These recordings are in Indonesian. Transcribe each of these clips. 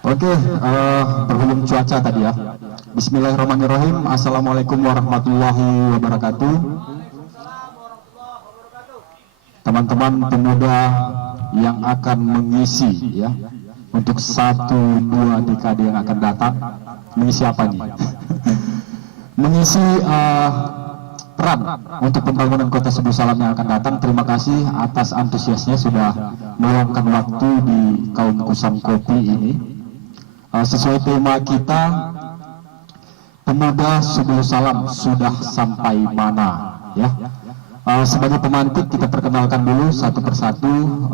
Oke, berhubung cuaca tadi ya. Bismillahirrahmanirrahim. Assalamualaikum warahmatullahi wabarakatuh. Teman-teman pemuda yang akan mengisi ya untuk 1-2 dekade yang akan datang, mengisi apa nih? Mengisi peran untuk pembangunan Kota Sebul Salam yang akan datang. Terima kasih atas antusiasnya sudah meluangkan waktu di kaum kusam kopi ini. Sesuai tema kita, pemuda Sebul Salam sudah sampai mana ya. Sebagai pemantik kita perkenalkan dulu satu persatu.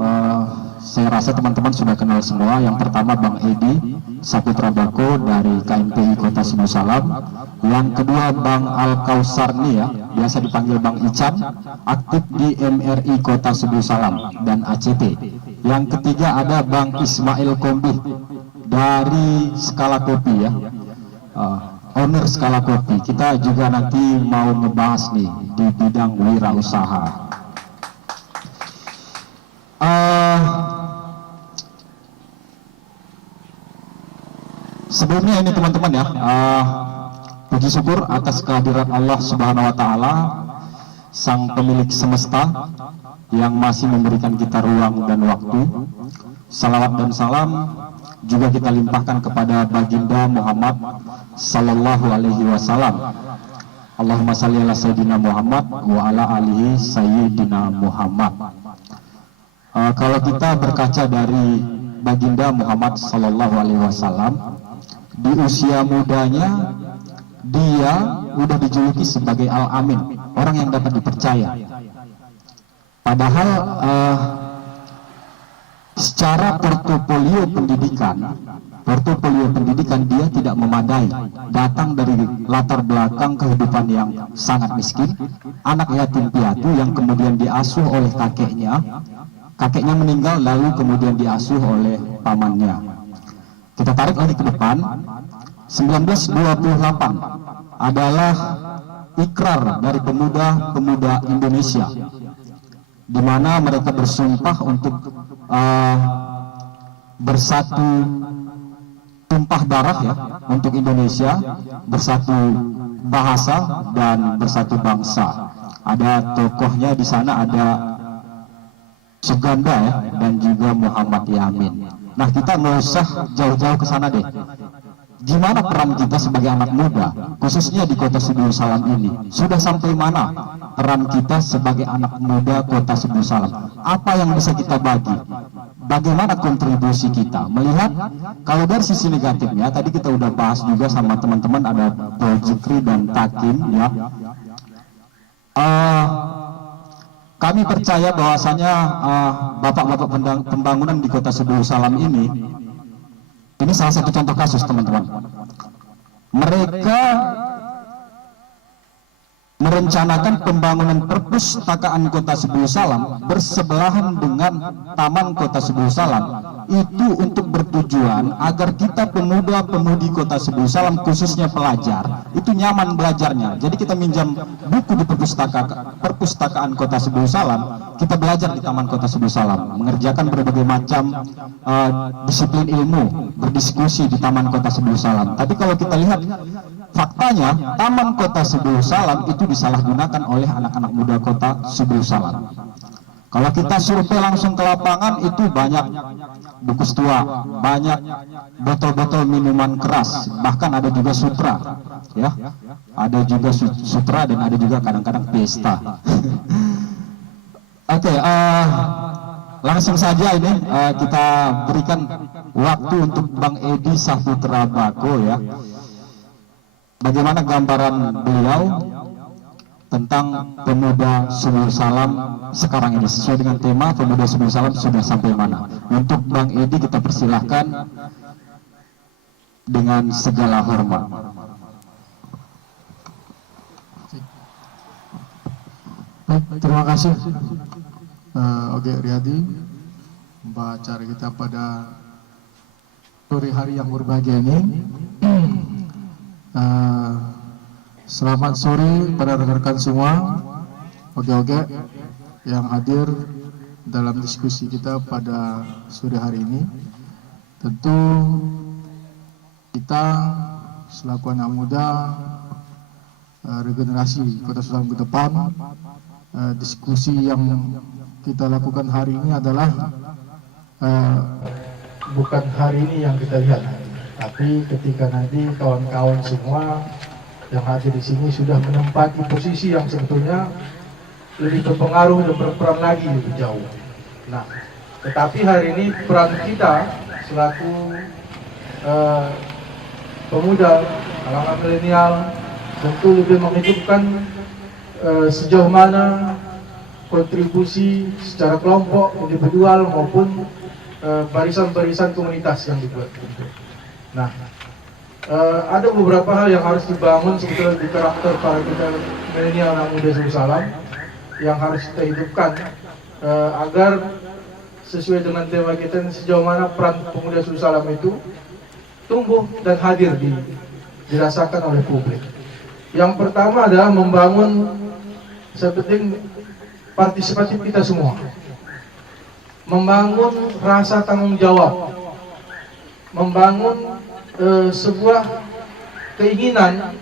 Saya rasa teman-teman sudah kenal semua. Yang pertama Bang Edi Saputra Bako dari KMPI Kota Sebul Salam. Yang kedua Bang Al Kausarni ya, biasa dipanggil Bang Ican, aktif di MRI Kota Sebul Salam dan ACT. Yang ketiga ada Bang Ismail Kombi dari Skala Kopi ya, owner Skala Kopi. Kita juga nanti mau ngebahas nih di bidang wirausaha. Sebelumnya ini teman-teman ya, puji syukur atas kehadiran Allah Subhanahu wa Ta'ala, Sang Pemilik Semesta yang masih memberikan kita ruang dan waktu. Salawat dan salam juga kita limpahkan kepada Baginda Muhammad Sallallahu Alaihi Wasallam. Allahumma salli ala Sayyidina Muhammad wa ala alihi Sayyidina Muhammad. Kalau kita berkaca dari Baginda Muhammad Sallallahu Alaihi Wasallam, di usia mudanya dia udah dijuluki sebagai Al-Amin, orang yang dapat dipercaya. Padahal secara portofolio pendidikan dia tidak memadai. Datang dari latar belakang kehidupan yang sangat miskin, anak yatim piatu yang kemudian diasuh oleh kakeknya. Kakeknya meninggal lalu kemudian diasuh oleh pamannya. Kita tarik lagi ke depan, 1928 adalah ikrar dari pemuda-pemuda Indonesia, di mana mereka bersumpah untuk bersatu tumpah darah ya untuk Indonesia, bersatu bahasa dan bersatu bangsa. Ada tokohnya di sana, ada Suganda ya, dan juga Muhammad Yamin. Nah, kita nggak usah jauh-jauh ke sana deh. Gimana peran kita sebagai anak muda, khususnya di Kota Sebul Salam ini? Sudah sampai mana peran kita sebagai anak muda Kota Sebul Salam? Apa yang bisa kita bagi? Bagaimana kontribusi kita? Melihat kalau dari sisi negatifnya, tadi kita udah bahas juga sama teman-teman, ada Paul Jikri dan Takin ya. Kami percaya bahwasanya bapak-bapak pembangunan di Kota Sebul Salam ini salah satu contoh kasus teman-teman. Mereka merencanakan pembangunan perpustakaan Kota Sebul Salam bersebelahan dengan Taman Kota Sebul Salam. Itu untuk bertujuan agar kita pemuda-pemudi Kota Sebul Salam, khususnya pelajar, itu nyaman belajarnya. Jadi kita minjam buku di perpustakaan Kota Sebul Salam, kita belajar di Taman Kota Sebul Salam, mengerjakan berbagai macam disiplin ilmu, berdiskusi di Taman Kota Sebul Salam. Tapi kalau kita lihat faktanya, Taman Kota Sebul Salam itu disalahgunakan oleh anak-anak muda Kota Sebul Salam. Kalau kita survei langsung ke lapangan, itu banyak bungkus tua, banyak botol-botol minuman keras, bahkan ada juga sutra, ya, ada juga sutra dan ada juga kadang-kadang pesta. Oke, langsung saja ini kita berikan waktu untuk Bang Edi Saputra Bako ya. Bagaimana gambaran beliau tentang pemuda Sebul Salam sekarang ini, sesuai dengan tema pemuda Sebul Salam sudah sampai mana? Untuk Bang Edi kita persilahkan dengan segala hormat. Baik, terima kasih Oge Riyadi, membawa acara kita pada sore hari yang berbahagia ini. Selamat sore pada rekan-rekan semua. Oke. yang hadir dalam diskusi kita pada sore hari ini. Tentu kita selaku anak muda regenerasi Kota Susalam ke depan, diskusi yang kita lakukan hari ini adalah bukan hari ini yang kita lihat, tapi ketika nanti kawan-kawan semua yang hadir di sini sudah menempati posisi yang sebetulnya lebih berpengaruh dan berperan lagi lebih jauh. Nah, tetapi hari ini peran kita selaku pemuda kalangan milenial tentu lebih menghidupkan sejauh mana kontribusi secara kelompok, individual maupun barisan-barisan komunitas yang dibuat. Nah, ada beberapa hal yang harus dibangun sebetulnya di karakter para kita milenial anak muda Susalam yang harus kita hidupkan agar sesuai dengan tema kita, sejauh mana peran pemuda Susalam itu tumbuh dan hadir dirasakan oleh publik. Yang pertama adalah membangun seperti partisipatif kita semua, membangun rasa tanggung jawab, membangun sebuah keinginan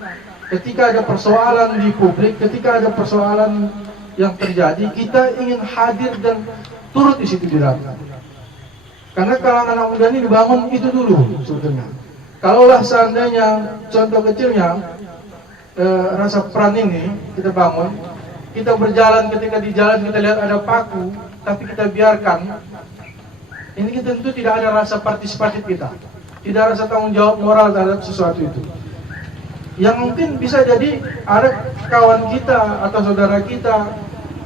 ketika ada persoalan di publik, ketika ada persoalan yang terjadi, kita ingin hadir dan turut di situ di dalam. Karena kalangan anak muda ini dibangun itu dulu sebetulnya. Kalaulah seandainya contoh kecilnya rasa peran ini kita bangun, kita berjalan, ketika di jalan kita lihat ada paku, tapi kita biarkan, ini kita tentu tidak ada rasa partisipatif kita, tidak ada rasa tanggung jawab moral terhadap sesuatu itu. Yang mungkin bisa jadi ada kawan kita atau saudara kita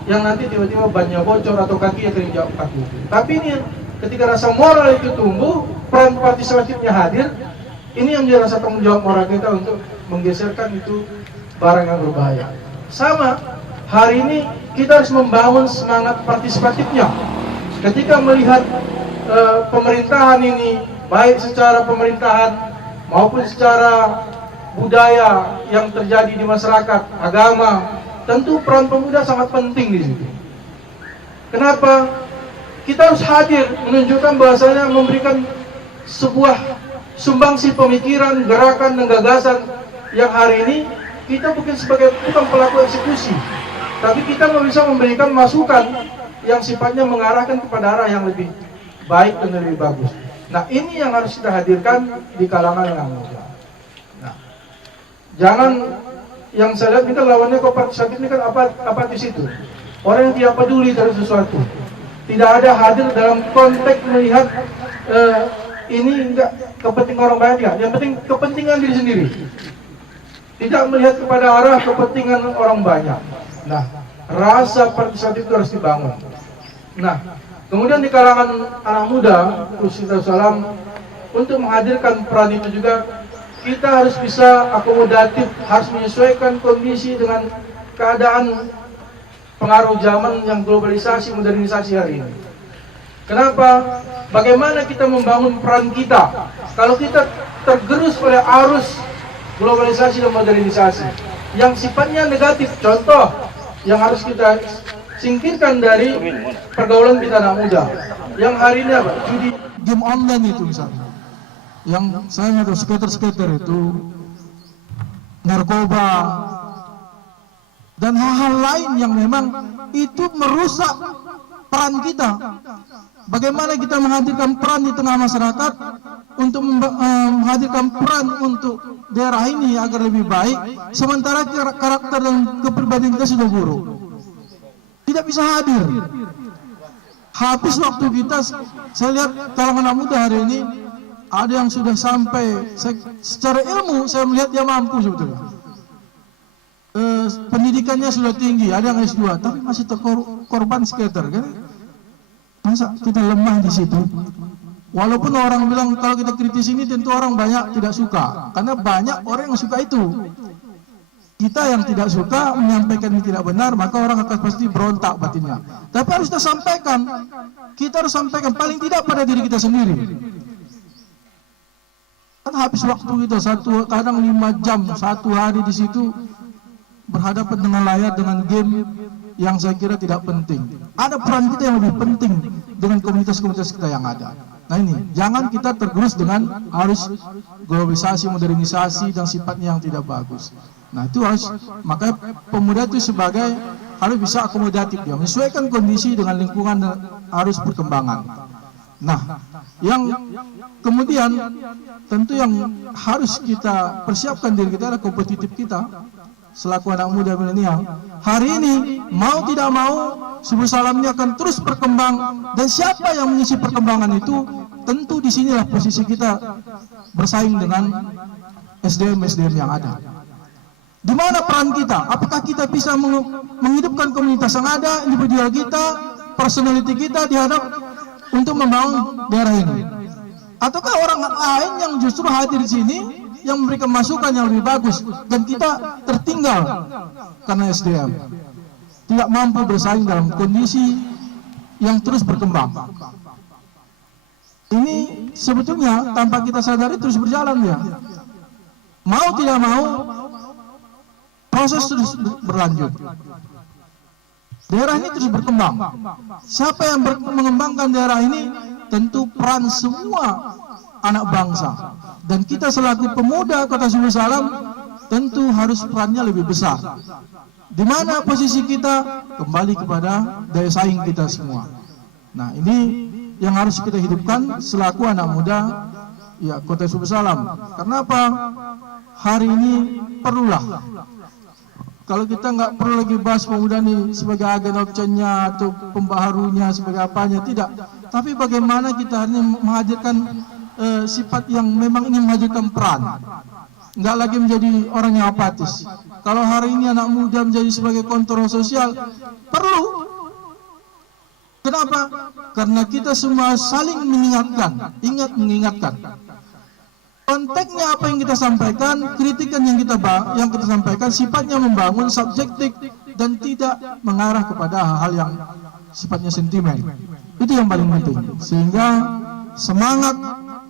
yang nanti tiba-tiba bannya bocor atau kaki yang terinjak paku. Tapi ini ketika rasa moral itu tumbuh, peran partisipatifnya hadir, ini yang menjadi rasa tanggung jawab moral kita untuk menggeserkan itu barang yang berbahaya. Sama, hari ini kita harus membangun semangat partisipatifnya. Ketika melihat pemerintahan ini, baik secara pemerintahan maupun secara budaya yang terjadi di masyarakat, agama, tentu peran pemuda sangat penting di situ. Kenapa? Kita harus hadir menunjukkan bahasanya memberikan sebuah sumbangsi pemikiran, gerakan dan gagasan yang hari ini kita bukan pelaku eksekusi, tapi kita bisa memberikan masukan yang sifatnya mengarahkan kepada arah yang lebih baik dan lebih bagus. Nah, ini yang harus kita hadirkan di kalangan anak muda. Nah, jangan yang saya lihat ini kan lawannya kooperatif ini kan apa di situ? Orang yang tidak peduli terhadap sesuatu, tidak ada hadir dalam konteks melihat ini enggak kepentingan orang banyak, enggak. Yang penting kepentingan diri sendiri. Tidak melihat kepada arah kepentingan orang banyak. Nah, rasa partisipatif itu harus dibangun. Nah, kemudian di kalangan anak muda, khususnya Salam, untuk menghadirkan peran itu juga kita harus bisa akomodatif, harus menyesuaikan kondisi dengan keadaan pengaruh zaman yang globalisasi, modernisasi hari ini. Kenapa? Bagaimana kita membangun peran kita kalau kita tergerus oleh arus globalisasi dan modernisasi yang sifatnya negatif? Contoh yang harus kita singkirkan dari pergaulan kita anak muda yang hari ini apa? Judi, Game online itu misalnya, yang saya ada skater-skater itu, narkoba dan hal-hal lain yang memang itu merusak peran kita. Bagaimana kita menghadirkan peran di tengah masyarakat untuk menghadirkan peran untuk daerah ini agar lebih baik, sementara karakter dan kepribadian kita sudah buruk, tidak bisa hadir. Habis waktu kita. Saya lihat kalangan anak muda hari ini ada yang sudah sampai secara ilmu saya melihat dia mampu sebetulnya. Pendidikannya sudah tinggi, ada yang S2, tapi masih korban skater kan? Masa kita lemah di situ? Walaupun orang bilang kalau kita kritis ini tentu orang banyak tidak suka, karena banyak orang yang suka itu. Kita yang tidak suka menyampaikan ini tidak benar, maka orang akan pasti berontak batinnya. Tapi harus kita sampaikan, kita harus sampaikan paling tidak pada diri kita sendiri. Kan habis waktu kita kadang 5 jam, 1 hari di situ berhadapan dengan layar, dengan game, yang saya kira tidak penting. Ada peran kita yang lebih penting dengan komunitas-komunitas kita yang ada. Nah ini, jangan kita tergerus dengan arus globalisasi, modernisasi dan sifatnya yang tidak bagus. Nah itu harus, makanya pemuda itu sebagai harus bisa akomodatif, ya, menyesuaikan kondisi dengan lingkungan dan arus perkembangan. Nah, yang kemudian tentu yang harus kita persiapkan diri kita adalah kompetitif kita selaku anak muda milenial. Hari ini mau tidak mau Subul Salam ini akan terus berkembang, dan siapa yang mengisi perkembangan itu tentu disinilah posisi kita bersaing dengan SDM-SDM yang ada. Di mana peran kita? Apakah kita bisa menghidupkan komunitas yang ada, individual kita, personality kita dihadap untuk membangun daerah ini? Ataukah orang lain yang justru hadir di sini yang memberikan masukan yang lebih bagus dan kita tertinggal karena SDM tidak mampu bersaing dalam kondisi yang terus berkembang? Ini sebetulnya tanpa kita sadari terus berjalan, ya. Mau tidak mau proses terus berlanjut. Daerah ini terus berkembang. Siapa yang mengembangkan daerah ini? Tentu peran semua anak bangsa. Dan kita selaku pemuda Kota Subul Salam tentu harus perannya lebih besar. Di mana posisi kita? Kembali kepada daya saing kita semua. Nah ini yang harus kita hidupkan selaku anak muda ya Kota Subul Salam. Karena apa? Hari ini perlulah. Kalau kita nggak perlu lagi bahas pemuda nih sebagai agen optionnya atau pembaharunya sebagai apanya, tidak. Tapi bagaimana kita ini menghadirkan sifat yang memang ingin menghadirkan peran, nggak lagi menjadi orang yang apatis. Kalau hari ini anak muda menjadi sebagai kontrol sosial, perlu. Kenapa? Karena kita semua saling mengingatkan, mengingatkan. Konteksnya apa yang kita sampaikan, kritikan yang kita sampaikan sifatnya membangun, subjektif dan tidak mengarah kepada hal-hal yang sifatnya sentimen. Itu yang paling penting. Sehingga semangat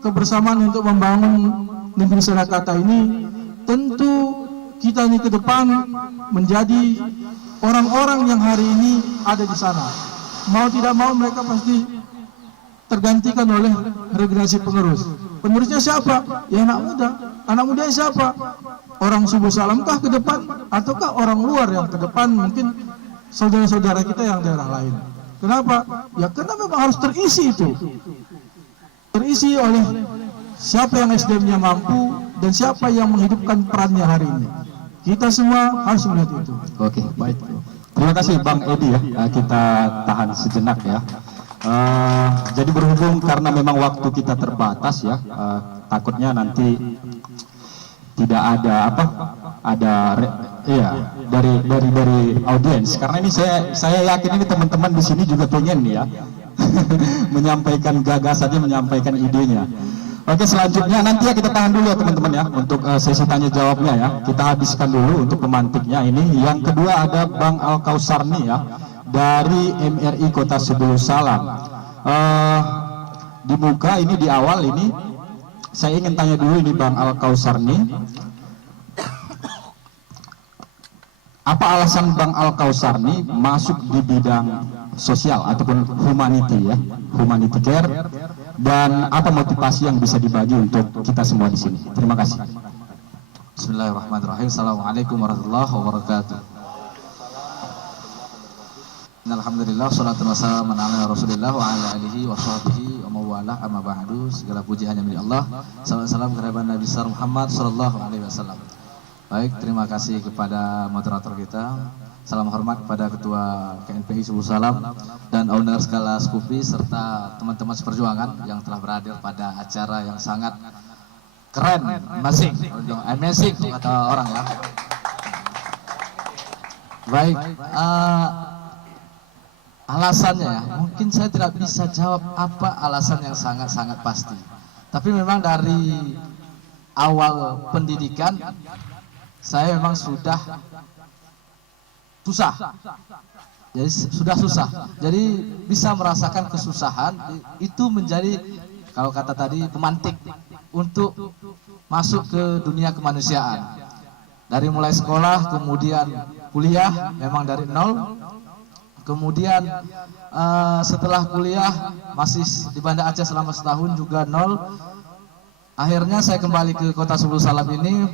kebersamaan untuk membangun negeri Surakarta ini tentu kita ini ke depan menjadi orang-orang yang hari ini ada di sana. Mau tidak mau mereka pasti tergantikan oleh regenerasi penerus. Penerusnya siapa? Ya anak muda. Anak mudanya siapa? Orang Subul Salam kah ke depan? Ataukah orang luar yang ke depan, mungkin saudara-saudara kita yang daerah lain? Kenapa? Ya karena memang harus terisi itu. Terisi oleh siapa yang SDM-nya mampu dan siapa yang menghidupkan perannya hari ini. Kita semua harus melihat itu. Oke, baik. Terima kasih Bang Edi ya. Kita tahan sejenak ya. Jadi berhubung karena memang waktu kita terbatas ya, takutnya nanti tidak ada dari audiens. Karena ini saya yakin ini teman-teman di sini juga pengen nih ya menyampaikan gagasannya, menyampaikan idenya. Oke, selanjutnya nanti ya kita tahan dulu ya teman-teman ya untuk sesi tanya jawabnya ya. Kita habiskan dulu untuk pemantiknya ini. Yang kedua ada Bang Al-Kausarni ya, dari MRI Kota Subul Salam. Di muka ini di awal ini saya ingin tanya dulu ini Bang Al-Kausarni, apa alasan Bang Al-Kausarni masuk di bidang sosial ataupun humanity ya, humanity care, dan apa motivasi yang bisa dibagi untuk kita semua di sini? Terima kasih. Bismillahirrahmanirrahim. Assalamualaikum warahmatullahi wabarakatuh. Alhamdulillah, salatu wassalamu ala Rasulillah wa ala alihi wa sahbihi wa mawalah, amma ba'du. Segala puji hanya milik Allah. Salam kepada Nabi besar Muhammad sallallahu alaihi wasallam. Baik, terima kasih kepada moderator kita. Salam hormat kepada Ketua KNPI Subul Salam dan owner skala Skupi serta teman-teman seperjuangan yang telah berhadir pada acara yang sangat keren, amazing kata orang ya. Baik, alasannya ya, mungkin saya tidak bisa jawab apa alasan yang sangat-sangat pasti. Tapi memang dari awal pendidikan saya memang sudah susah. Jadi sudah susah. Jadi bisa merasakan kesusahan itu menjadi, kalau kata tadi, pemantik untuk masuk ke dunia kemanusiaan. Dari mulai sekolah kemudian kuliah memang dari nol Kemudian setelah kuliah masih di Banda Aceh selama setahun juga nol. Akhirnya saya kembali ke kota Sebul Salam ini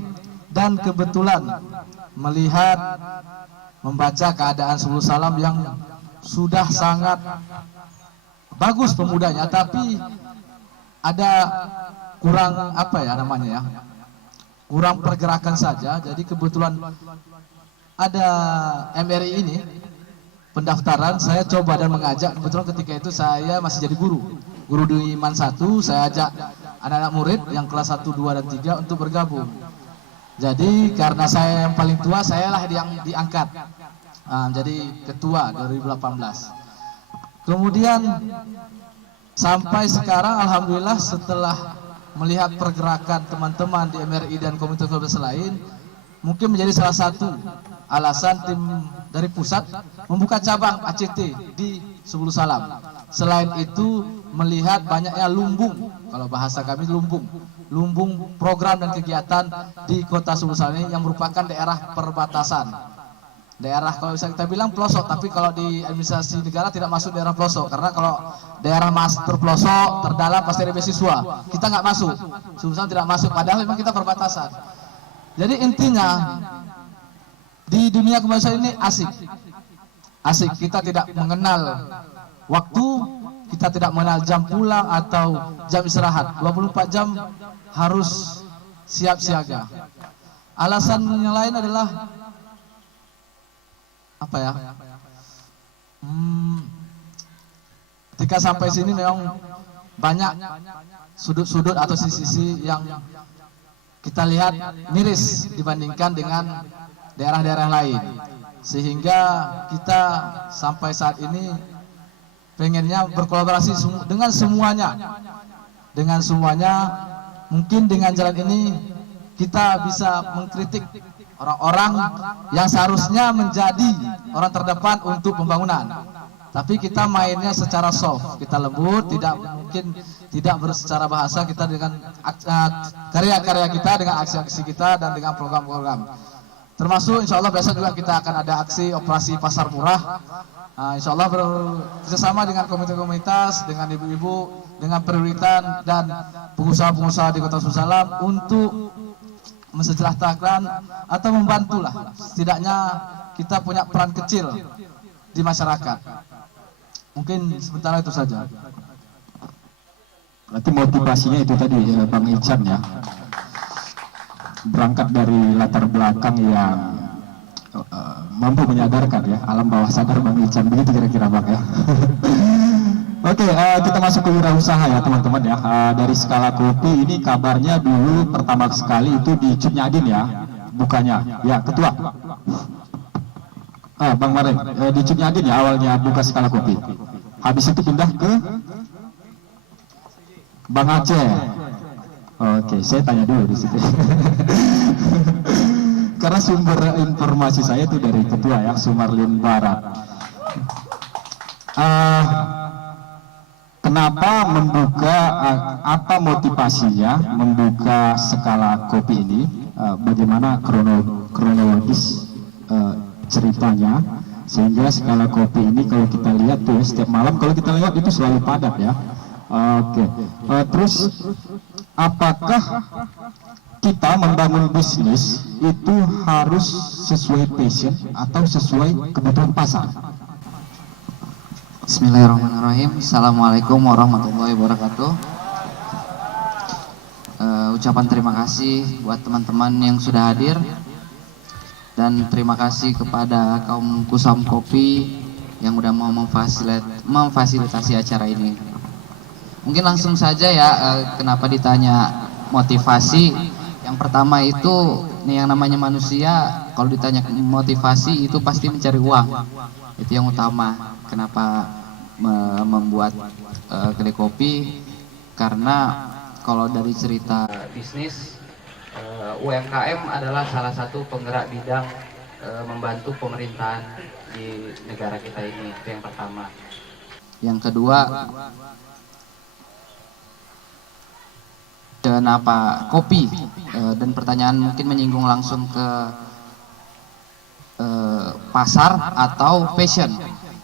dan kebetulan melihat membaca keadaan Sebul Salam yang sudah sangat bagus pemudanya, tapi ada kurang apa ya namanya ya, kurang pergerakan saja. Jadi kebetulan ada MRI ini pendaftaran, saya coba dan mengajak. Kebetulan ketika itu saya masih jadi guru di MAN 1, saya ajak anak-anak murid yang kelas 1, 2, dan 3 untuk bergabung. Jadi karena saya yang paling tua, saya lah yang diangkat jadi ketua 2018. Kemudian sampai sekarang alhamdulillah setelah melihat pergerakan teman-teman di MRI dan komunitas lain, mungkin menjadi salah satu alasan tim dari pusat membuka cabang ACT di Sebul Salam. Selain itu melihat banyaknya lumbung, kalau bahasa kami lumbung program dan kegiatan di kota Sebul Salam ini yang merupakan daerah perbatasan. Daerah kalau bisa kita bilang pelosok, tapi kalau di administrasi negara tidak masuk daerah pelosok, karena kalau daerah terpelosok, terdalam pasti ada beasiswa. Kita nggak masuk, Sebul Salam tidak masuk, padahal memang kita perbatasan. Jadi intinya di dunia kemanusiaan ini asik. Kita tidak mengenal waktu, kita tidak mengenal jam pulang atau jam istirahat. 24 jam harus siap siaga. Alasan yang lain adalah apa ya? Ketika sampai sini memang banyak sudut-sudut atau sisi-sisi yang kita lihat miris dibandingkan dengan daerah-daerah lain, sehingga kita sampai saat ini pengennya berkolaborasi dengan semuanya. Mungkin dengan jalan ini kita bisa mengkritik orang-orang yang seharusnya menjadi orang terdepan untuk pembangunan, tapi kita mainnya secara soft, kita lembut, tidak secara bahasa, kita dengan karya-karya kita, dengan aksi-aksi kita, dan dengan program-program. Termasuk insya Allah besok juga kita akan ada aksi operasi pasar murah. Insya Allah bekerjasama dengan komunitas-komunitas, dengan ibu-ibu, dengan prioritas dan pengusaha-pengusaha di Kota Sebul Salam untuk mensejahterakan atau membantulah, setidaknya kita punya peran kecil di masyarakat. Mungkin sementara itu saja. Berarti motivasinya itu tadi Bang Ican ya, berangkat dari latar belakang yang mampu menyadarkan ya, alam bawah sadar Bang Ican, begitu kira-kira Bang ya. Oke, kita masuk ke wirausaha ya teman-teman ya. Dari skala kopi ini kabarnya dulu pertama sekali itu di Cut Nyadin ya, bukanya. Ya, ketua. Bang Maren, di Cut Nyadin ya awalnya buka skala kopi. Habis itu pindah ke Bang Aceh. Oke, saya tanya dulu di situ. Karena sumber informasi saya itu dari ketua ya, Sumarlin Barat. Kenapa membuka, apa motivasinya membuka skala kopi ini, bagaimana kronologis ceritanya, sehingga skala kopi ini kalau kita lihat tuh setiap malam kalau kita lihat itu selalu padat ya. Oke. Terus apakah kita membangun bisnis itu harus sesuai passion atau sesuai kebutuhan pasar? Bismillahirrahmanirrahim. Assalamualaikum warahmatullahi wabarakatuh. Ucapan terima kasih buat teman-teman yang sudah hadir, dan terima kasih kepada kaum Kusam Kopi yang udah mau memfasilitasi acara ini. Mungkin langsung saja ya, kenapa ditanya motivasi. Yang pertama itu nih, yang namanya manusia kalau ditanya motivasi itu pasti mencari uang. Itu yang utama. Kenapa membuat kedai kopi? Karena kalau dari cerita bisnis, UMKM adalah salah satu penggerak bidang membantu pemerintahan di negara kita ini. Itu yang pertama. Yang kedua, kenapa kopi? Dan pertanyaan mungkin menyinggung langsung ke pasar atau passion.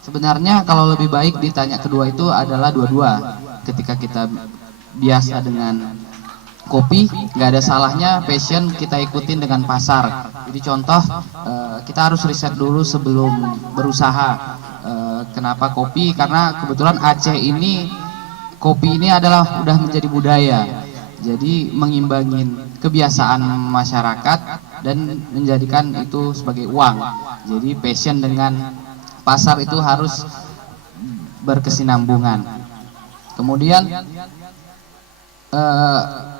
Sebenarnya kalau lebih baik ditanya kedua itu adalah dua-dua. Ketika kita biasa dengan kopi, nggak ada salahnya passion kita ikutin dengan pasar. Jadi contoh, kita harus riset dulu sebelum berusaha. Kenapa kopi? Karena kebetulan Aceh ini, kopi ini adalah udah menjadi budaya. Jadi mengimbangin kebiasaan masyarakat dan menjadikan itu sebagai uang. Jadi passion dengan pasar itu harus berkesinambungan. Kemudian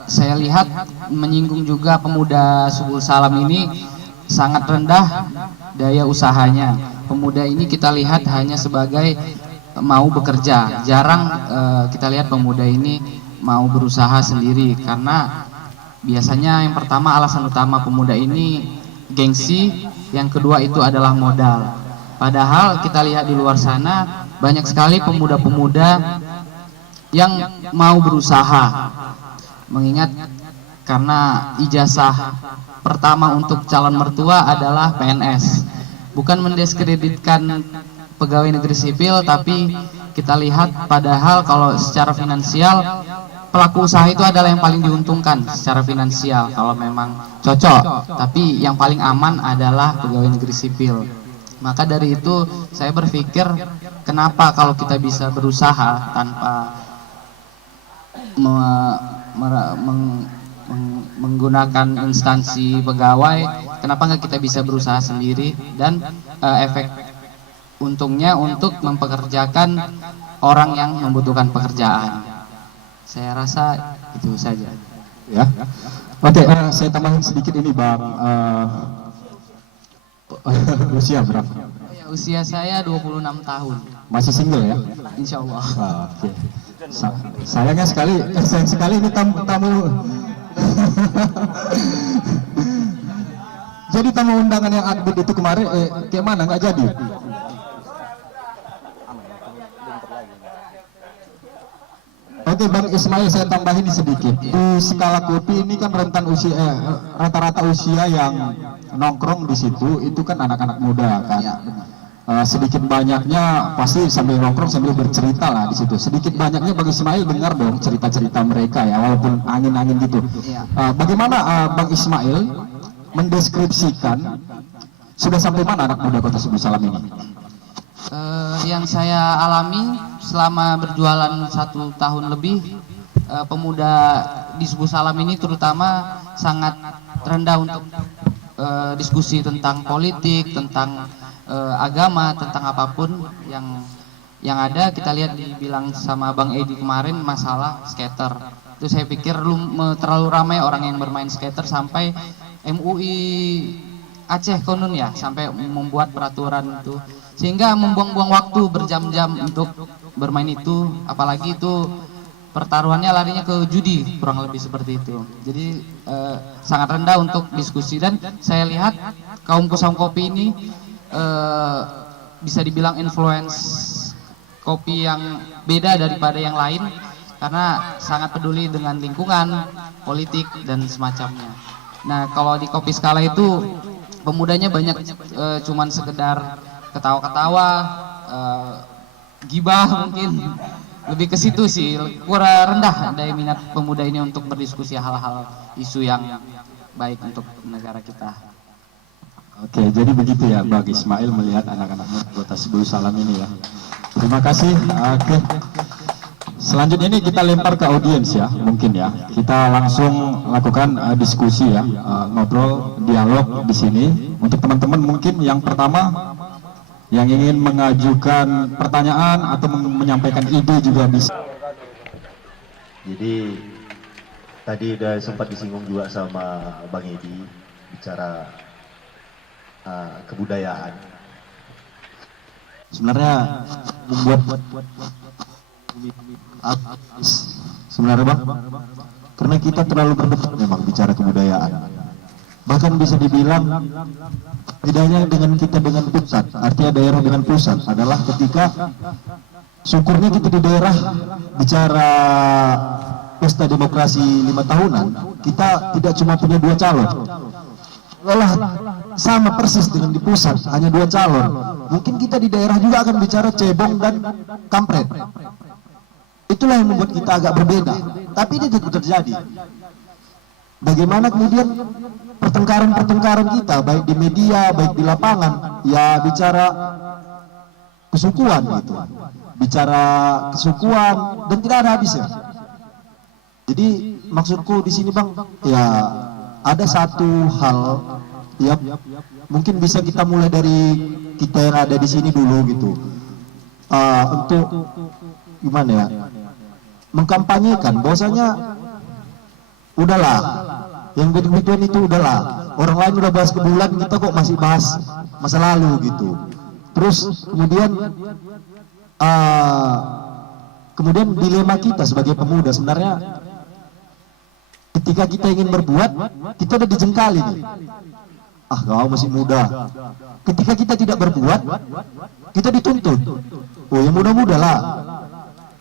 saya lihat menyinggung juga pemuda Subul Salam ini sangat rendah daya usahanya. Pemuda ini kita lihat hanya sebagai mau bekerja. Jarang kita lihat pemuda ini mau berusaha sendiri, karena biasanya yang pertama, alasan utama pemuda ini gengsi, yang kedua itu adalah modal. Padahal kita lihat di luar sana banyak sekali pemuda-pemuda yang mau berusaha. Mengingat karena ijazah pertama untuk calon mertua adalah PNS. Bukan mendiskreditkan pegawai negeri sipil, tapi kita lihat padahal kalau secara finansial pelaku usaha itu adalah yang paling diuntungkan secara finansial kalau memang cocok. Tapi yang paling aman adalah pegawai negeri sipil. Maka dari itu saya berpikir, kenapa kalau kita bisa berusaha tanpa menggunakan instansi pegawai, kenapa nggak kita bisa berusaha sendiri, dan efek untungnya untuk mempekerjakan orang yang membutuhkan pekerjaan. Saya rasa itu saja. Ya. Oke, saya tambahin sedikit ini Bang. Usia berapa? Ya, usia saya 26 tahun. Masih single ya? Insya Allah. Oke. Sayang sekali ini tamu. Jadi tamu undangan yang admit itu kemarin kayak mana, nggak jadi? Oke Bang Ismail, saya tambahin sedikit. Di skala kopi ini kan rentan usia, rata-rata usia yang nongkrong di situ itu kan anak-anak muda kan. Sedikit banyaknya pasti sambil nongkrong sambil bercerita lah di situ. Sedikit banyaknya Bang Ismail dengar dong cerita-cerita mereka ya, walaupun angin-angin gitu. Bagaimana Bang Ismail mendeskripsikan sudah sampai mana anak muda Kota Subul Salam ini? Yang saya alami selama berjualan 1 tahun lebih, pemuda di Subul Salam ini terutama sangat rendah untuk diskusi tentang politik, tentang agama, tentang apapun yang ada. Kita lihat dibilang sama Bang Edi kemarin masalah skater. Itu saya pikir terlalu ramai orang yang bermain skater sampai MUI Aceh konon ya, sampai membuat peraturan itu, sehingga membuang-buang waktu berjam-jam untuk bermain itu, apalagi itu pertaruhannya larinya ke judi, kurang lebih seperti itu. Jadi sangat rendah untuk diskusi, dan saya lihat kaum kusam kopi ini bisa dibilang influence kopi yang beda daripada yang lain, karena sangat peduli dengan lingkungan, politik, dan semacamnya. Nah, kalau di Kopi Skala itu pemudanya banyak cuman sekedar ketawa-ketawa, gibah mungkin, lebih ke situ sih. Kurang rendah daya minat pemuda ini untuk berdiskusi hal-hal isu yang baik untuk negara kita. Oke, jadi begitu ya Bang Ismail melihat anak-anak Kota Subul Salam ini ya. Terima kasih. Oke. Selanjutnya ini kita lempar ke audiens ya, mungkin ya. Kita langsung lakukan diskusi ya, ngobrol, dialog di sini. Untuk teman-teman mungkin yang pertama yang ingin mengajukan pertanyaan atau menyampaikan ide juga bisa. Jadi tadi udah sempat disinggung juga sama Bang Edi bicara kebudayaan. Sebenarnya membuat sebenarnya Bang, karena kita terlalu berdebat memang bicara kebudayaan. Bahkan bisa dibilang bedanya dengan kita dengan pusat, artinya daerah dengan pusat adalah ketika syukurnya kita di daerah bicara pesta demokrasi 5 tahunan, kita tidak cuma punya 2 calon. Lelah sama persis dengan di pusat, hanya 2 calon. Mungkin kita di daerah juga akan bicara cebong dan kampret. Itulah yang membuat kita agak berbeda. Tapi ini tetap terjadi. Bagaimana kemudian pertengkaran-pertengkaran kita, baik di media, baik di lapangan, ya bicara kesukuan gitu. Bicara kesukuan dan tidak ada habisnya. Jadi maksudku di sini Bang, ya ada satu hal ya mungkin bisa kita mulai dari kita yang ada di sini dulu gitu. Untuk gimana ya? Mengkampanyekan bahwasanya udahlah, yang begituan itu udahlah. Orang lain udah bahas ke bulan, kita kok masih bahas masa lalu gitu. Terus kemudian dilema kita sebagai pemuda sebenarnya. Ketika kita ingin berbuat, kita udah dijengkali nih. Ah, kau masih muda. Ketika kita tidak berbuat, kita dituntut. Oh, yang muda-muda lah.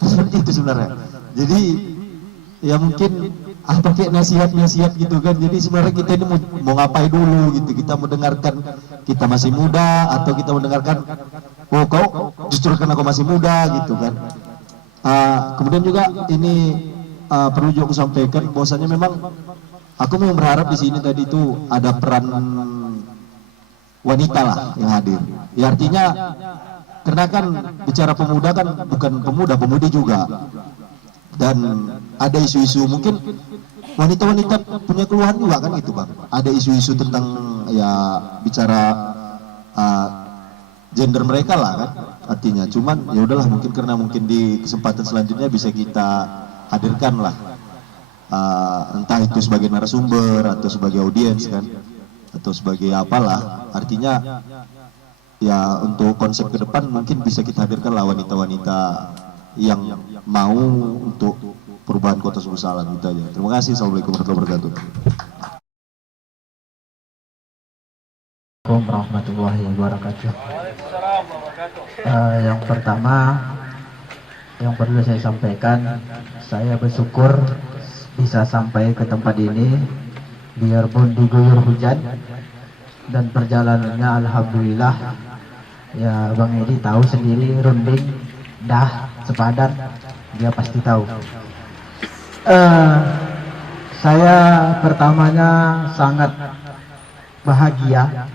Seperti itu sebenarnya. Jadi, ya mungkin pakai nasihat-nasihat gitu kan. Jadi sebenarnya kita ini mau ngapain dulu gitu. Kita mendengarkan kita masih muda, atau kita mendengarkan, oh kau justru karena kau masih muda gitu kan. Kemudian juga ini perlu juga aku sampaikan bahwasanya memang aku memang berharap di sini tadi itu ada peran wanita lah yang hadir. Ya artinya karena kan bicara pemuda kan bukan pemuda-pemudi juga. Dan ada isu-isu mungkin wanita-wanita punya keluhan juga kan itu Bang. Ada isu-isu tentang ya bicara gender mereka lah kan artinya. Cuman ya udahlah mungkin karena mungkin di kesempatan selanjutnya bisa kita hadirkan lah, entah itu sebagai narasumber atau sebagai audiens kan, atau sebagai apalah. Artinya ya untuk konsep ke depan mungkin bisa kita hadirkan lah wanita-wanita yang mau untuk perubahan Kota Subuh Salam gitu aja. Terima kasih. Assalamualaikum warahmatullahi wabarakatuh. Assalamualaikum warahmatullahi wabarakatuh. Yang pertama yang perlu saya sampaikan, saya bersyukur bisa sampai ke tempat ini biarpun diguyur hujan, dan perjalanannya alhamdulillah. Ya Bang Edi tahu sendiri, runding dah sepadan, dia pasti tahu. Saya pertamanya sangat bahagia.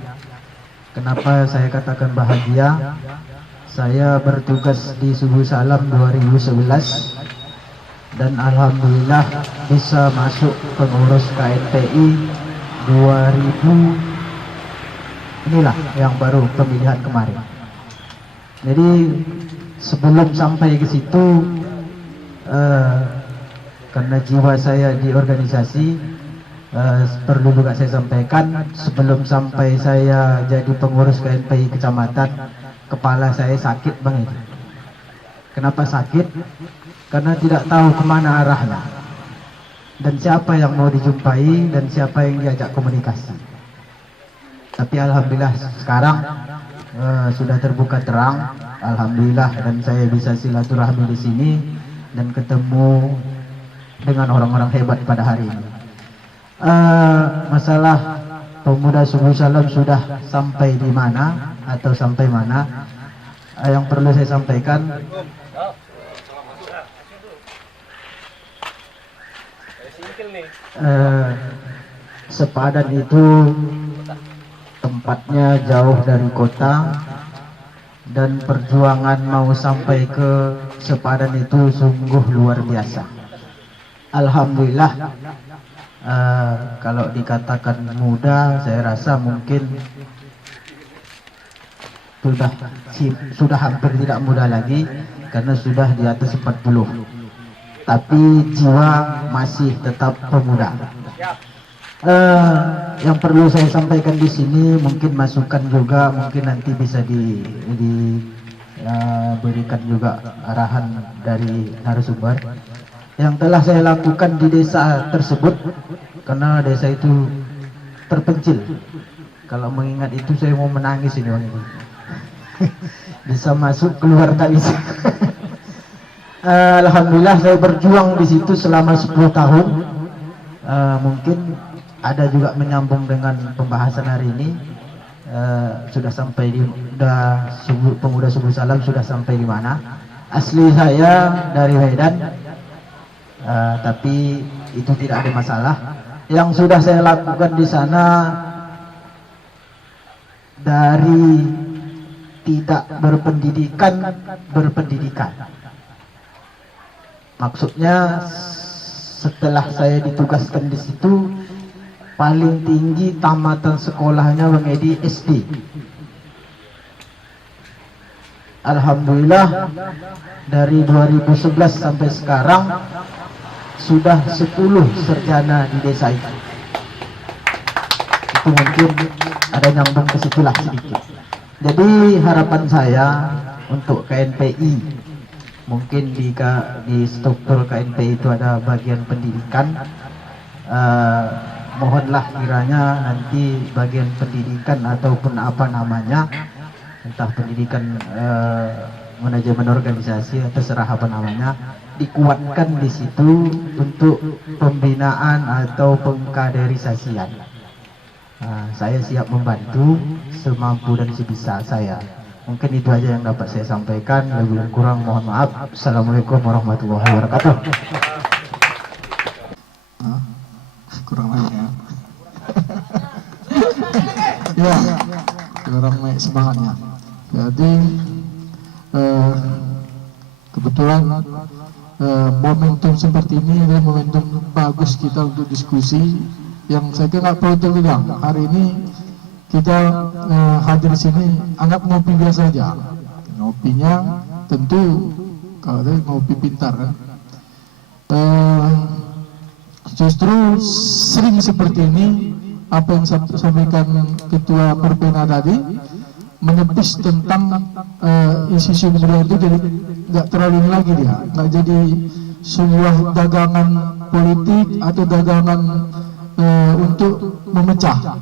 Kenapa saya katakan bahagia? Saya bertugas di Subuh Salam 2011 dan alhamdulillah bisa masuk pengurus KNPI 2000, inilah yang baru pemilihan kemarin. Jadi sebelum sampai ke situ, karena jiwa saya di organisasi, perlu juga saya sampaikan, sebelum sampai saya jadi pengurus KNPI kecamatan, kepala saya sakit Bang Edi. Kenapa sakit? Karena tidak tahu kemana arahnya, dan siapa yang mau dijumpai, dan siapa yang diajak komunikasi. Tapi alhamdulillah sekarang sudah terbuka terang, alhamdulillah, dan saya bisa silaturahmi di sini dan ketemu dengan orang-orang hebat pada hari ini. Masalah pemuda Subuh Salam sudah sampai di mana atau sampai mana, yang perlu saya sampaikan, Sepadan itu tempatnya jauh dari kota, dan perjuangan mau sampai ke Sepadan itu sungguh luar biasa. Alhamdulillah, kalau dikatakan muda, saya rasa mungkin sudah hampir tidak muda lagi, karena sudah di atas 40. Tapi jiwa masih tetap pemuda. Yang perlu saya sampaikan di sini, mungkin masukan juga, mungkin nanti bisa diberikan juga arahan dari narasumber yang telah saya lakukan di desa tersebut, karena desa itu terpencil. Kalau mengingat itu saya mau menangis ini Bang. Bisa masuk keluar tak bisa. Alhamdulillah saya berjuang di situ selama 10 tahun. Mungkin ada juga menyambung dengan pembahasan hari ini. sudah sampai di pemuda Subuh Salam sudah sampai di mana. Asli saya dari Medan, tapi itu tidak ada masalah. Yang sudah saya lakukan di sana dari tidak berpendidikan. Maksudnya setelah saya ditugaskan di situ, paling tinggi tamatan sekolahnya Bang Edi SD. Alhamdulillah dari 2011 sampai sekarang sudah 10 sarjana di desa itu. Itu mungkin ada nyambung ke situlah sedikit. Jadi harapan saya untuk KNPI, mungkin di struktur KNPI itu ada bagian pendidikan. Mohonlah kiranya nanti bagian pendidikan ataupun apa namanya, entah pendidikan manajemen organisasi, terserah apa namanya, dikuatkan di situ untuk pembinaan atau pengkaderisasian. Saya siap membantu semampu dan sebisa saya. Mungkin itu aja yang dapat saya sampaikan. Lebih kurang mohon maaf. Assalamualaikum warahmatullahi wabarakatuh. Kurang baik ya. Ya, kurang baik semangatnya. Jadi kebetulan momentum seperti ini adalah momentum bagus kita untuk diskusi. Yang saya kira nggak perlu terulang. Hari ini kita hadir di sini anggap ngopi biasa saja. Ngopinya tentu kalau tadi ngopi pintar kan. Justru sering seperti ini, apa yang saya sampaikan Ketua Perpena tadi, menepis tentang isu-isu budaya itu jadi nggak terlalu ini lagi dia, nggak jadi sebuah dagangan politik atau dagangan untuk memecah.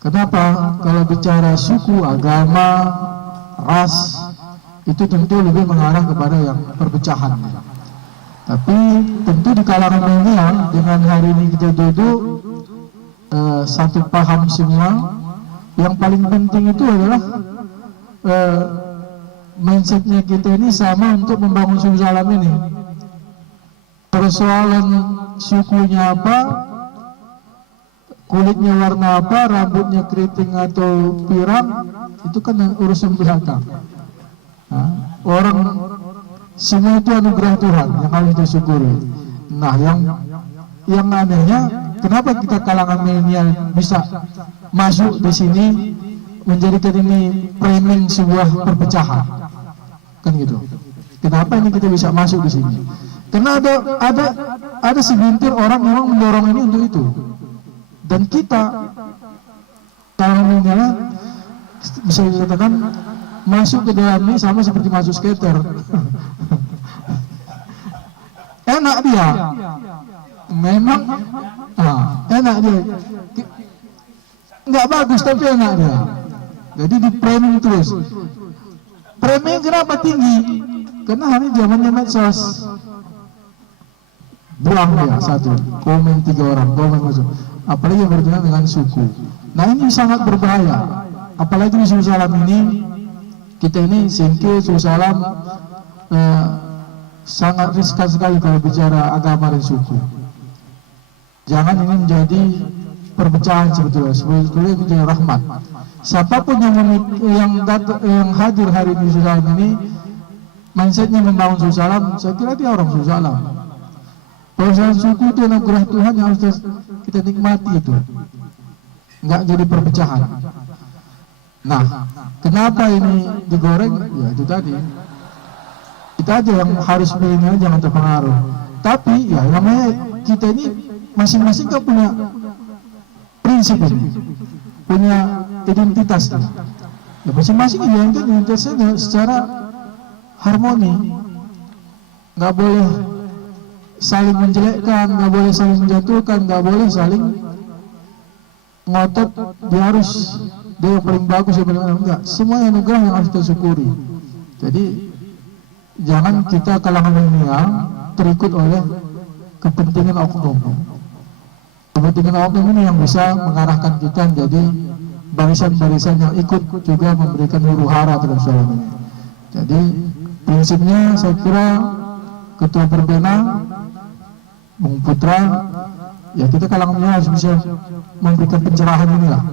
Kenapa? Kalau bicara suku, agama, ras, itu tentu lebih mengarah kepada yang perpecahan. Tapi tentu di kalangan milenial dengan hari ini kita duduk satu paham semua. Yang paling penting itu adalah mindsetnya kita ini sama untuk membangun Subuh Salam ini. Persoalan sukunya apa, kulitnya warna apa, rambutnya keriting atau pirang, itu kan urusan belakang. Orang semua itu anugerah Tuhan yang harus disyukuri. Nah, yang anehnya, kenapa kita kalangan milenial bisa masuk di sini menjadikan ini framing sebuah perpecahan, kan gitu? Kenapa ini kita bisa masuk di sini? Karena ada segelintir orang memang mendorong ini untuk itu. Dan kita kalangan milenial bisa dikatakan masuk ke dalam ini sama seperti masuk skater. Enak dia, memang enak dia, nggak bagus tapi enak dia. Jadi di framing terus. Framing kenapa tinggi? Karena hari zamannya medsos. Buang dia satu, komen 3 orang, komen masuk. Apalagi yang berhubungan dengan suku. Nah ini sangat berbahaya. Apalagi di Subuh Salam ini, kita ini singkir Subuh Salam sangat riskan sekali kalau bicara agama dan suku. Jangan ini menjadi perpecahan sebetulnya menjadi rahmat. Siapapun yang hadir hari ini Subuh Salam ini, mindsetnya membangun Subuh Salam, saya kira dia orang Subuh Salam. Persoalan suku itu anugerah Tuhan yang harus kita nikmati itu, nggak jadi perpecahan. Nah, kenapa ini digoreng? Ya itu tadi. Kita aja yang harus milihnya, jangan terpengaruh. Tapi ya namanya kita ini masing-masing kan punya prinsip ini, punya identitas. Ya masing-masing jalankan identitasnya secara harmoni. Nggak boleh saling menjelekkan, nggak boleh saling menjatuhkan, nggak boleh saling ngotot dia harus dia yang paling bagus, yang paling enggak. Semua anugerah yang harus kita syukuri. Jadi jangan kita kalangan milenial terikut oleh kepentingan oknum. Kepentingan oknum ini yang bisa mengarahkan kita menjadi barisan-barisan yang ikut juga memberikan huru hara terhadap soal ini. Jadi prinsipnya saya kira Ketua Perbena, Bung Putra, ya kita kalangannya harus bisa memberikan pencerahan inilah.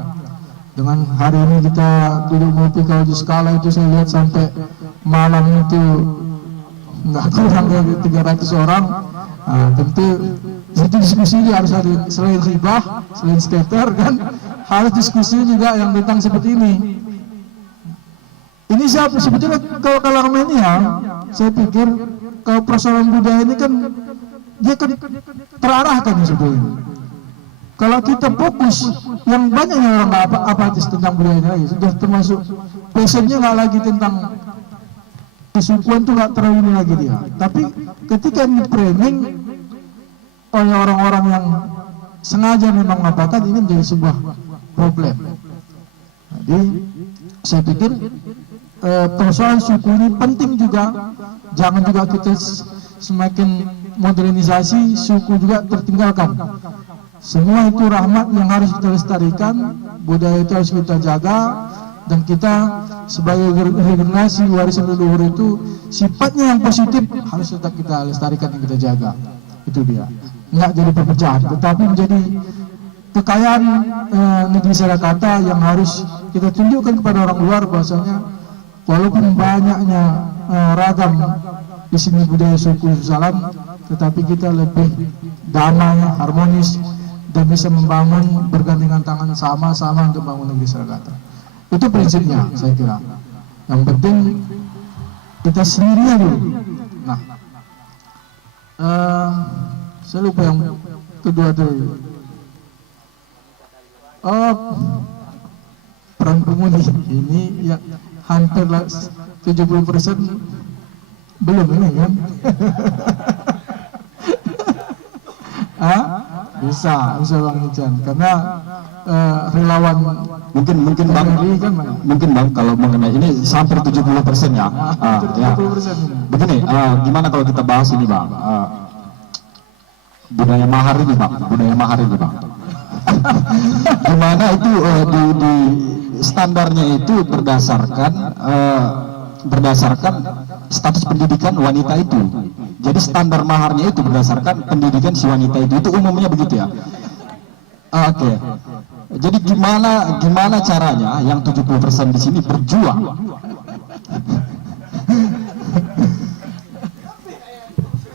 Dengan hari ini kita duduk ngopi kalau di skala itu saya lihat sampai malam itu nggak kurang dari 300 orang. Nah, tentu itu diskusi harus ada, selain ribah, selain skater kan, harus diskusi juga yang tentang seperti ini. Ini siapa sebetulnya kalau kalangan media, saya pikir kalau persoalan budaya ini kan dia kan terarahkan sebetulnya. Kalau kita fokus, yang banyak yang orang nggak apatis tentang budaya ini lagi, sudah termasuk passionnya nggak lagi tentang kesukuan itu nggak terlalu ini lagi dia. Tapi ketika ini framing oleh orang-orang yang sengaja memang mengatakan, ini menjadi sebuah problem. Jadi saya pikir persoalan suku ini penting juga. Jangan juga kita semakin modernisasi, suku juga tertinggalkan. Semua itu rahmat yang harus kita lestarikan, budaya itu harus kita jaga, dan kita sebagai generasi warisan leluhur itu sifatnya yang positif harus tetap kita lestarikan dan kita jaga. Itu dia. Nggak jadi perpecahan, tetapi menjadi kekayaan negeri Surakarta yang harus kita tunjukkan kepada orang luar bahwasanya walaupun banyaknya ragam di sini budaya suku Salam, tetapi kita lebih damai, harmonis, dan bisa membangun bergandengan tangan sama-sama untuk membangun negeri Surakarta. Itu prinsipnya saya kira. Yang penting kita sendirian dulu. Nah, saya lupa yang kedua tadi. Peran penghuni ini ya hampir 70% belum ini kan? Bisa Bang Ican, karena relawan mungkin Bang, mungkin Bang kalau mengenai ini hampir 70% ya. Ya. Begini, gimana kalau kita bahas ini Bang? Budaya mahar ini Bang, gimana itu di standarnya itu berdasarkan status pendidikan wanita itu. Jadi standar maharnya itu berdasarkan pendidikan si wanita itu umumnya begitu ya. Oke. Jadi gimana caranya yang 70% di sini berjuang?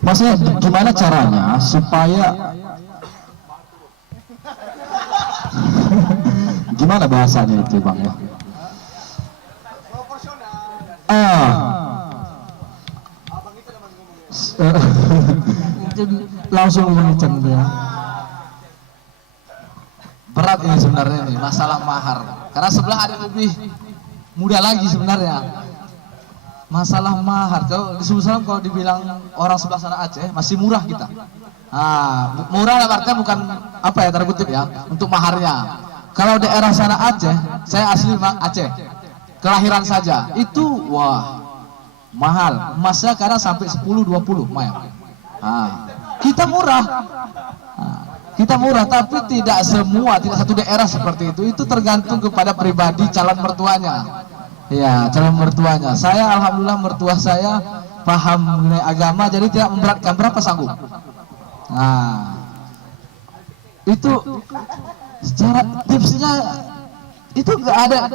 Maksudnya gimana caranya supaya gimana bahasanya itu Bang ya? mungkin langsung mengucapkan ya. Berat ini sebenarnya nih masalah mahar, karena sebelah ada lebih muda lagi sebenarnya. Masalah mahar, kalau di Sumsel kalau dibilang orang sebelah sana Aceh masih murah kita. Murah artinya bukan apa ya, terkutip ya, untuk maharnya. Kalau daerah sana Aceh, saya asli Aceh, kelahiran saja itu wah mahal, emasnya kadang sampai 10-20 Maya. Kita murah. Kita murah, tapi tidak semua, tidak satu daerah seperti itu. Itu tergantung kepada pribadi calon mertuanya. Ya, calon mertuanya. Saya alhamdulillah mertua saya paham mengenai agama, jadi tidak memberatkan. Berapa sanggup? Itu secara tipsnya itu nggak ada.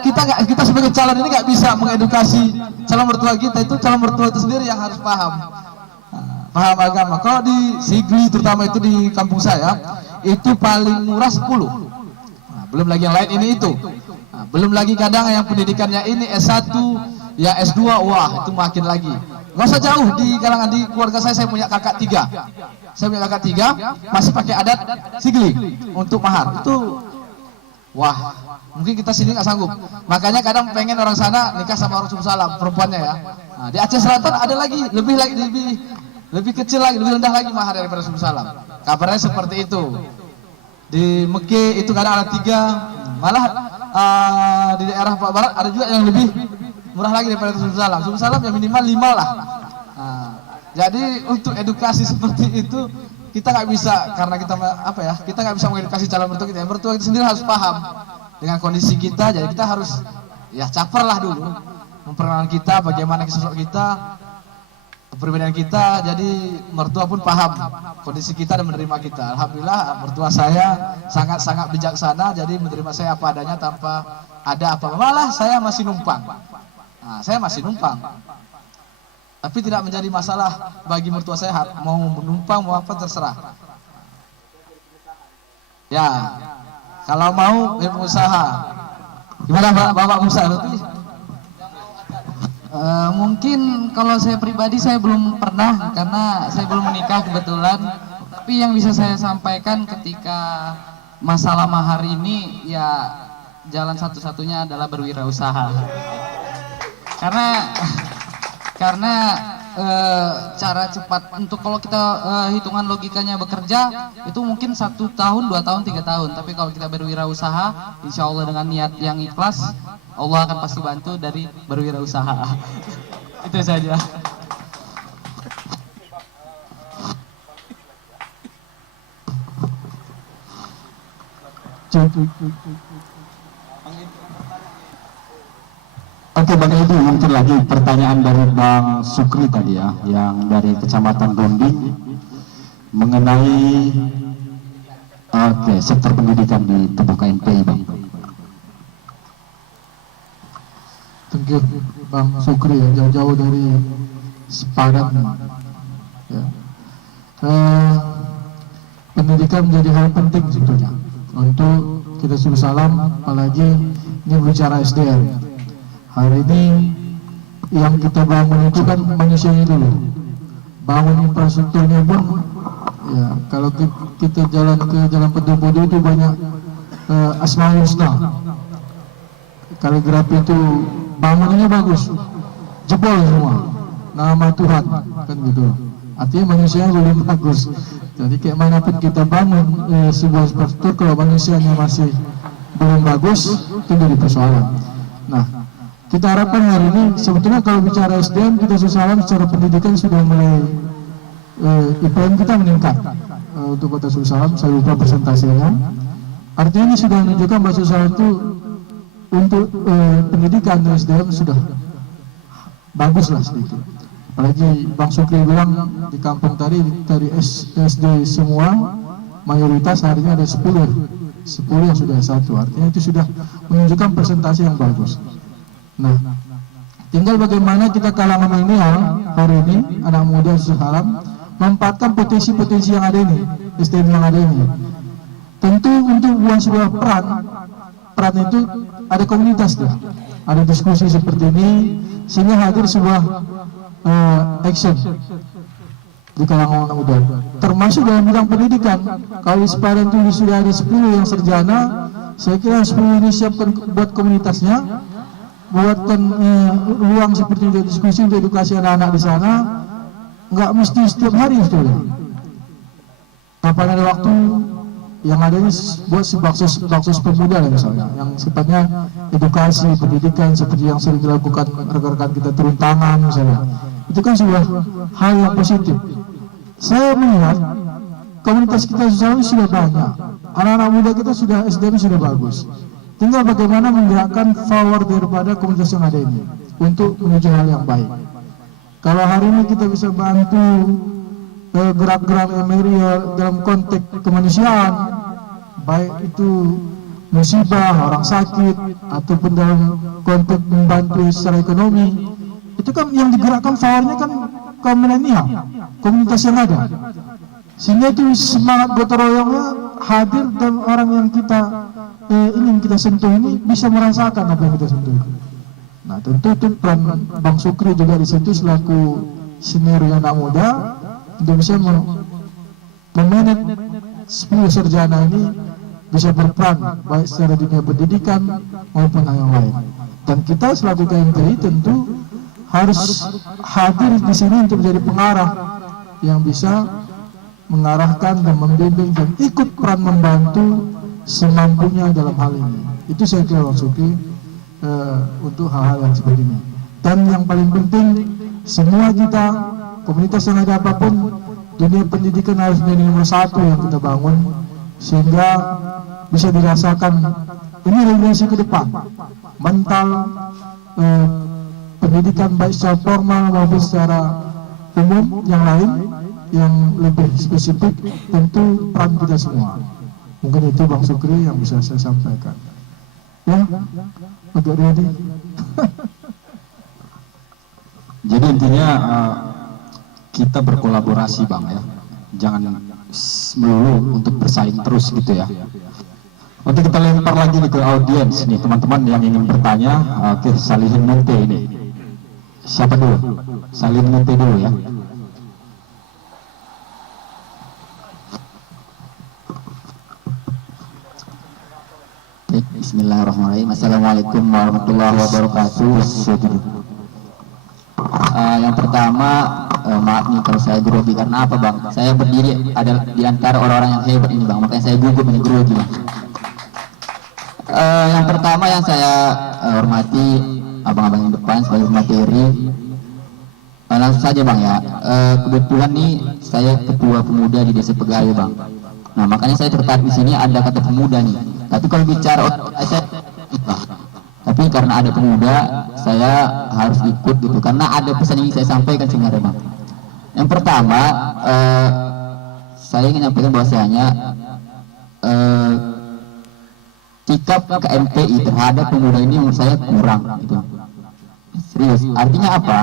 Kita sebagai calon ini nggak bisa mengedukasi calon mertua kita. Itu calon mertua itu sendiri yang harus paham agama. Kalau di Sigli terutama itu di kampung saya itu paling murah 10. Belum lagi yang lain ini itu. Belum lagi kadang yang pendidikannya ini S1 ya S2, wah itu makin lagi. Nggak usah jauh, di kalangan di keluarga saya punya kakak 3. Saya punya kakak 3 masih pakai adat Sigli untuk mahar. Itu wah, mungkin kita sini nggak sanggup. Makanya kadang pengen orang sana nikah sama orang Salam perempuannya ya. Di Aceh Selatan ada lagi lebih kecil lagi, lebih rendah lagi mahar daripada Salam. Kabarnya seperti itu. Di Mekah itu kadang ada 3, malah di daerah Pak Barat ada juga yang lebih murah lagi daripada Salam. Salam ya minimal 5 lah. Jadi untuk edukasi seperti itu kita nggak bisa, karena kita nggak bisa mengedukasi calon mertua kita. Mertua kita sendiri harus paham. dengan kondisi kita, jadi kita harus ya caper lah dulu memperkenalkan kita, bagaimana sosok kita, kepribadian kita. Jadi mertua pun paham kondisi kita dan menerima kita. Alhamdulillah mertua saya sangat-sangat bijaksana, jadi menerima saya apa adanya tanpa ada apa-apa. Malah saya masih numpang. Nah, saya masih numpang. Tapi tidak menjadi masalah bagi mertua saya, mau menumpang mau apa terserah. Ya, kalau mau usaha. Gimana Bapak Musa? Mungkin kalau saya pribadi saya belum pernah karena saya belum menikah kebetulan. Tapi yang bisa saya sampaikan ketika masalah mahar ini ya jalan satu-satunya adalah berwirausaha. Karena cara cepat untuk kalau kita hitungan logikanya bekerja itu mungkin 1 tahun, 2 tahun, 3 tahun. Tapi kalau kita berwirausaha, insya Allah dengan niat yang ikhlas, Allah akan pasti bantu dari berwirausaha. Itu saja. Oke Bang Edi, mungkin lagi pertanyaan dari Bang Sukri tadi ya, yang dari Kecamatan Bonding mengenai sektor pendidikan di tubuh KMPI Bang. Thank you Bang Sukri ya, jauh-jauh dari Sepadan ya. Pendidikan menjadi hal penting sebetulnya untuk kita suruh salam, apalagi ini bicara SDM. Hari ini yang kita bangun itu kan manusianya dulu, bangun infrastrukturnya pun ya, kalau kita jalan ke Jalan Pedu-Pedu itu banyak Asmaul Husna, kaligrafi itu bangunannya bagus, jebol semua nama Tuhan kan gitu. Artinya manusianya belum bagus. Jadi kayak manapun kita bangun sebuah infrastruktur, kalau manusianya masih belum bagus itu jadi persoalan. Nah, kita harapkan hari ini sebetulnya kalau bicara SDM kita sesalam secara pendidikan sudah mulai IPM kita meningkat untuk Kota Susalam. Saya lupa presentasinya. Artinya ini sudah menunjukkan bahwa Susalam itu untuk pendidikan SDM sudah bagus lah sedikit. Apalagi Bang Sukri bilang di kampung tadi dari SD semua mayoritas harinya ada 10 yang sudah S1. Artinya itu sudah menunjukkan presentasi yang bagus. Nah, tinggal bagaimana kita kalangan milenial hari ini, anak muda Susalam, memanfaatkan potensi-potensi yang ada ini, SDM yang ada ini. Tentu untuk buat sebuah peran itu ada komunitas dia, ada diskusi seperti ini, sehingga hadir sebuah action di kalangan anak muda. Termasuk dalam bidang pendidikan, kalau di Sepadan itu sudah ada 10 yang sarjana, saya kira 10 ini siapkan buat komunitasnya, buatkan ruang seperti untuk diskusi, untuk edukasi anak-anak di sana. Nggak mesti setiap hari itu. Kapan ada waktu, yang adanya buat baksos pemuda lah misalnya, yang sifatnya edukasi, pendidikan seperti yang sering dilakukan rekan-rekan kita turun tangan misalnya. Itu kan sebuah hal yang positif. Saya melihat komunitas kita sudah banyak, anak-anak muda kita sudah SDM sudah bagus. Tinggal bagaimana menggerakkan power daripada komunitas yang ada ini untuk menuju hal yang baik. Kalau hari ini kita bisa bantu gerak-gerak Emeria dalam konteks kemanusiaan, baik itu musibah, orang sakit, ataupun dalam konteks membantu secara ekonomi, itu kan yang digerakkan powernya kan kaum milenial, komunitas yang ada. Sehingga itu semangat gotong royongnya hadir, dan orang yang kita ingin kita sentuh ini bisa merasakan apa yang kita sentuh. Nah, tentu itu peran Bang Sukri juga di situ selaku senior anak muda untuk bisa memanage 10 sarjana ini bisa berperan baik secara dunia pendidikan maupun yang lain. Dan kita selaku KMPI tentu harus hadir di sini untuk menjadi pengarah yang bisa mengarahkan dan membimbing dan ikut peran membantu semampunya dalam hal ini. Itu saya kira Bang Sukri untuk hal-hal yang seperti ini. Dan yang paling penting, semua kita, komunitas yang ada apapun, dunia pendidikan harus menjadi nomor 1 yang kita bangun, sehingga bisa dirasakan ini regulasi ke depan, mental, pendidikan baik secara formal maupun secara umum yang lain yang lebih spesifik, tentu peran kita semua. Mungkin itu Bang Sukri yang bisa saya sampaikan. Ya, agak ready. Jadi intinya kita berkolaborasi Bang ya, jangan melulu untuk bersaing terus gitu ya. Oke, kita lempar lagi nih ke audiens nih teman-teman yang ingin bertanya. Oke, Salihin Munte ini. Siapa dulu? Salihin Munte dulu ya. Bismillahirrahmanirrahim. Assalamualaikum warahmatullahi wabarakatuh. Yang pertama, maaf nih kalau saya grogi, karena apa Bang? Saya berdiri adalah di antara orang-orang yang hebat ini Bang, makanya saya gugup ini grogi Bang. Yang pertama yang saya hormati abang-abang yang depan sebagai materi. Langsung saja Bang ya. Kebetulan nih saya ketua pemuda di Desa Pegayo Bang. Nah makanya saya tertarik di sini ada kata pemuda nih. Tapi kalau bicara tapi karena ada pemuda saya harus ikut gitu, karena ada pesan yang ingin saya sampaikan sebenarnya Bang. Yang pertama saya ingin menyampaikan bahwasanya sikap KMPI terhadap pemuda ini menurut saya kurang gitu. Serius, artinya apa?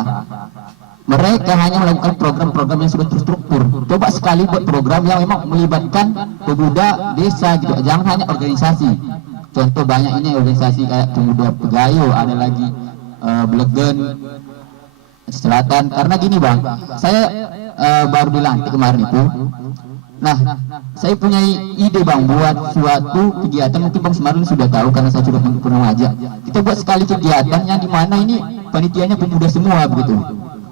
Mereka hanya melakukan program-program yang sudah terstruktur. Coba sekali buat program yang memang melibatkan pemuda desa gitu, jangan hanya organisasi. Contoh banyak ini organisasi kayak Pemuda Pegayo, ada lagi Blegen Selatan. Karena gini Bang, saya baru dilantik kemarin itu. Nah, saya punya ide Bang buat suatu kegiatan, mungkin Bang Semarang sudah tahu karena saya sudah pernah ngajak. Kita buat sekali kegiatan yang dimana ini panitianya pemuda semua begitu.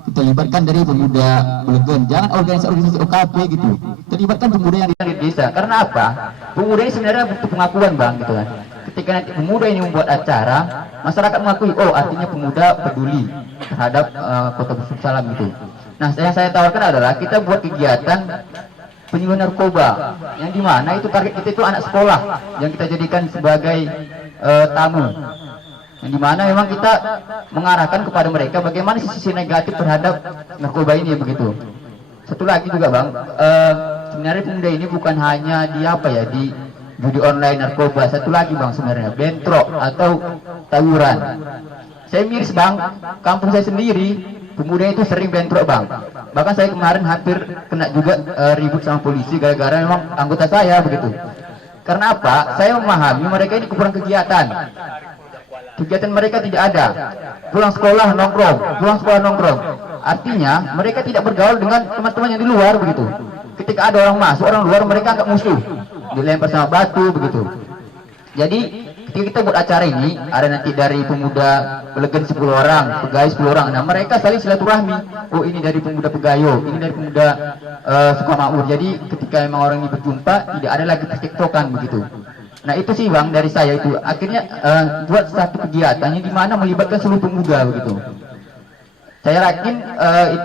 Kita libatkan dari pemuda Blegen, jangan organisasi OKP gitu. Kita libatkan pemuda yang di desa. Karena apa? Pemuda ini sebenarnya butuh pengakuan Bang gitu kan. Ketika nanti pemuda ini membuat acara, masyarakat mengakui, oh artinya pemuda peduli terhadap Kota Busuk Salam gitu. Nah, yang saya tawarkan adalah kita buat kegiatan penyuluhan narkoba, yang dimana itu target kita itu anak sekolah yang kita jadikan sebagai tamu, yang dimana memang kita mengarahkan kepada mereka bagaimana sisi negatif terhadap narkoba ini begitu. Satu lagi juga Bang, sebenarnya pemuda ini bukan hanya di apa ya, di judi online, narkoba. Satu lagi Bang, sebenarnya bentrok atau tawuran. Saya miris Bang, kampung saya sendiri pemuda itu sering bentrok Bang. Bahkan saya kemarin hampir kena juga ribut sama polisi gara-gara memang anggota saya begitu. Karena apa? Saya memahami mereka ini kurang kegiatan. Kegiatan mereka tidak ada. Pulang sekolah nongkrong. Artinya mereka tidak bergaul dengan teman-teman yang di luar begitu. Ketika ada orang masuk, orang luar, mereka anggap musuh, dilempar sama batu begitu. Jadi ketika kita buat acara ini, ada nanti dari pemuda Pelegen 10 orang, Pegayo 10 orang. Nah mereka saling silaturahmi. Oh ini dari pemuda Pegayo, ini dari pemuda Sukamakmur. Jadi ketika memang orang ini berjumpa, tidak ada lagi percekcokan begitu. Nah itu sih Bang dari saya itu. Akhirnya buat satu kegiatan yang dimana melibatkan seluruh pemuda begitu. Saya yakin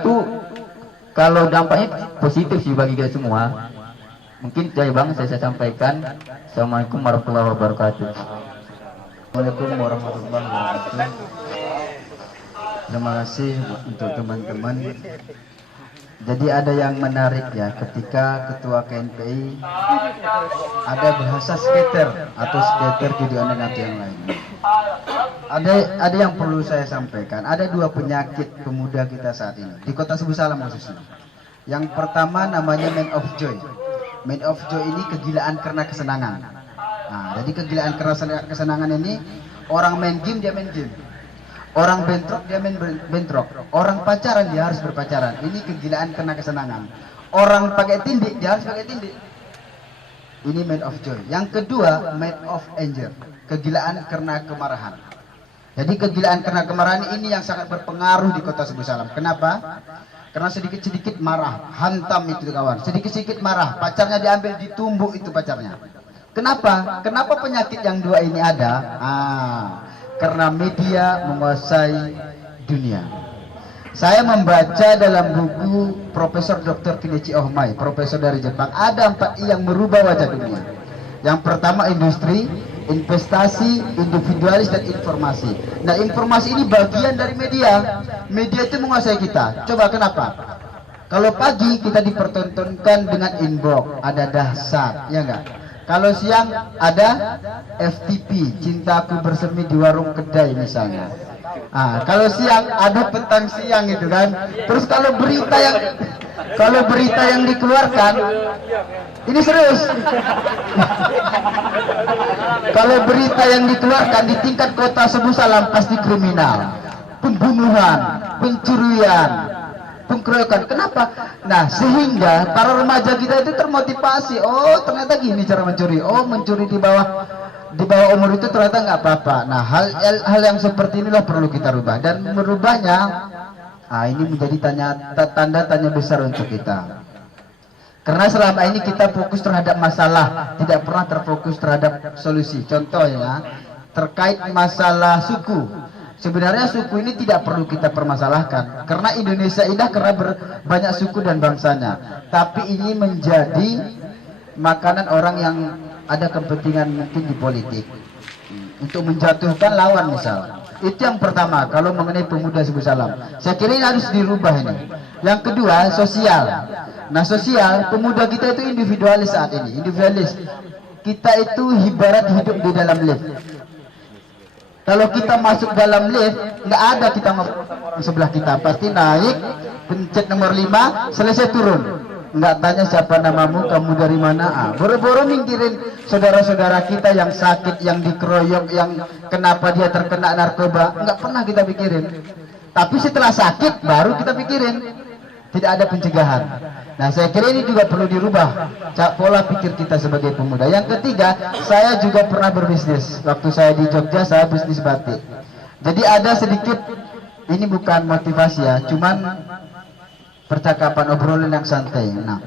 itu kalau dampaknya positif sih bagi kita semua. Mungkin saya Bang saya sampaikan. Assalamualaikum warahmatullahi wabarakatuh. Assalamualaikum warahmatullahi wabarakatuh. Terima kasih untuk teman-teman. Jadi ada yang menarik ya, ketika ketua KNPI ada bahasa skater atau skater judi online atau yang lain. Ada yang perlu saya sampaikan. Ada dua penyakit pemuda kita saat ini di Kota Subuh Salam khususnya. Yang pertama namanya man of joy. Man of joy ini kegilaan karena kesenangan. Nah, jadi kegilaan karena kesenangan ini, orang main game dia main game. Orang bentrok dia main bentrok. Orang pacaran dia harus berpacaran. Ini kegilaan karena kesenangan. Orang pakai tindik dia harus pakai tindik. Ini man of joy. Yang kedua man of anger. Kegilaan karena kemarahan. Jadi kegilaan karena kemarahan ini yang sangat berpengaruh di Kota Subuh Salam. Kenapa? Karena sedikit-sedikit marah, hantam itu kawan. Sedikit-sedikit marah, pacarnya diambil, ditumbuk itu pacarnya. Kenapa? Kenapa penyakit yang dua ini ada? Karena media menguasai dunia. Saya membaca dalam buku Profesor Dr. Kenichi Ohmai, profesor dari Jepang, ada 4 I yang merubah wajah dunia. Yang pertama industri, investasi, individualis, dan informasi. Nah, informasi ini bagian dari media. Media itu menguasai kita. Coba kenapa? Kalau pagi kita dipertontonkan dengan inbox, ada dahsyat, ya enggak? Kalau siang ada FTP, cintaku bersemi di warung kedai misalnya. Kalau siang ada petang siang itu kan. Terus kalau berita yang dikeluarkan, ini serius. Kalau berita yang dikeluarkan di tingkat kota Sebus Salam pasti kriminal, pembunuhan, pencurian, pengkeroyokan. Kenapa? Nah, sehingga para remaja kita itu termotivasi. Oh, ternyata gini cara mencuri. Oh, mencuri di bawah umur itu ternyata nggak apa-apa. Nah, hal yang seperti inilah perlu kita rubah, dan merubahnya ini menjadi tanda tanya besar untuk kita. Karena selama ini kita fokus terhadap masalah, tidak pernah terfokus terhadap solusi. Contohnya terkait masalah suku. Sebenarnya suku ini tidak perlu kita permasalahkan, karena Indonesia indah karena banyak suku dan bangsanya. Tapi ini menjadi makanan orang yang ada kepentingan mungkin di politik untuk menjatuhkan lawan misal. Itu yang pertama kalau mengenai pemuda Sebus Salam. Saya kira ini harus dirubah ini. Yang kedua, sosial. Nah, sosial, pemuda kita itu individualis saat ini, individualis. Kita itu ibarat hidup di dalam lift. Kalau kita masuk dalam lift, nggak ada kita sebelah kita, pasti naik, pencet nomor 5, selesai turun. Nggak tanya siapa namamu, kamu dari mana. Boro-boro mikirin saudara-saudara kita yang sakit, yang dikeroyok, yang kenapa dia terkena narkoba, nggak pernah kita pikirin. Tapi setelah sakit baru kita pikirin. Tidak ada pencegahan. Nah, saya kira ini juga perlu dirubah pola pikir kita sebagai pemuda. Yang ketiga, saya juga pernah berbisnis. Waktu saya di Jogja, saya bisnis batik. Jadi ada sedikit, ini bukan motivasi ya, cuman percakapan obrolan yang santai. Nah,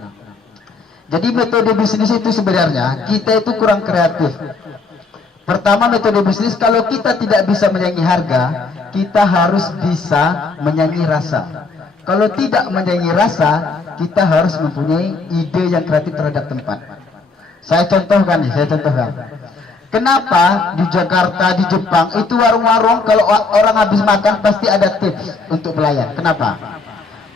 jadi metode bisnis itu sebenarnya kita itu kurang kreatif. Pertama, metode bisnis kalau kita tidak bisa menyaingi harga, kita harus bisa menyaingi rasa. Kalau tidak menyaingi rasa, kita harus mempunyai ide yang kreatif terhadap tempat. Saya contohkan. Kenapa di Jakarta, di Jepang itu warung-warung kalau orang habis makan pasti ada tips untuk pelayan? Kenapa?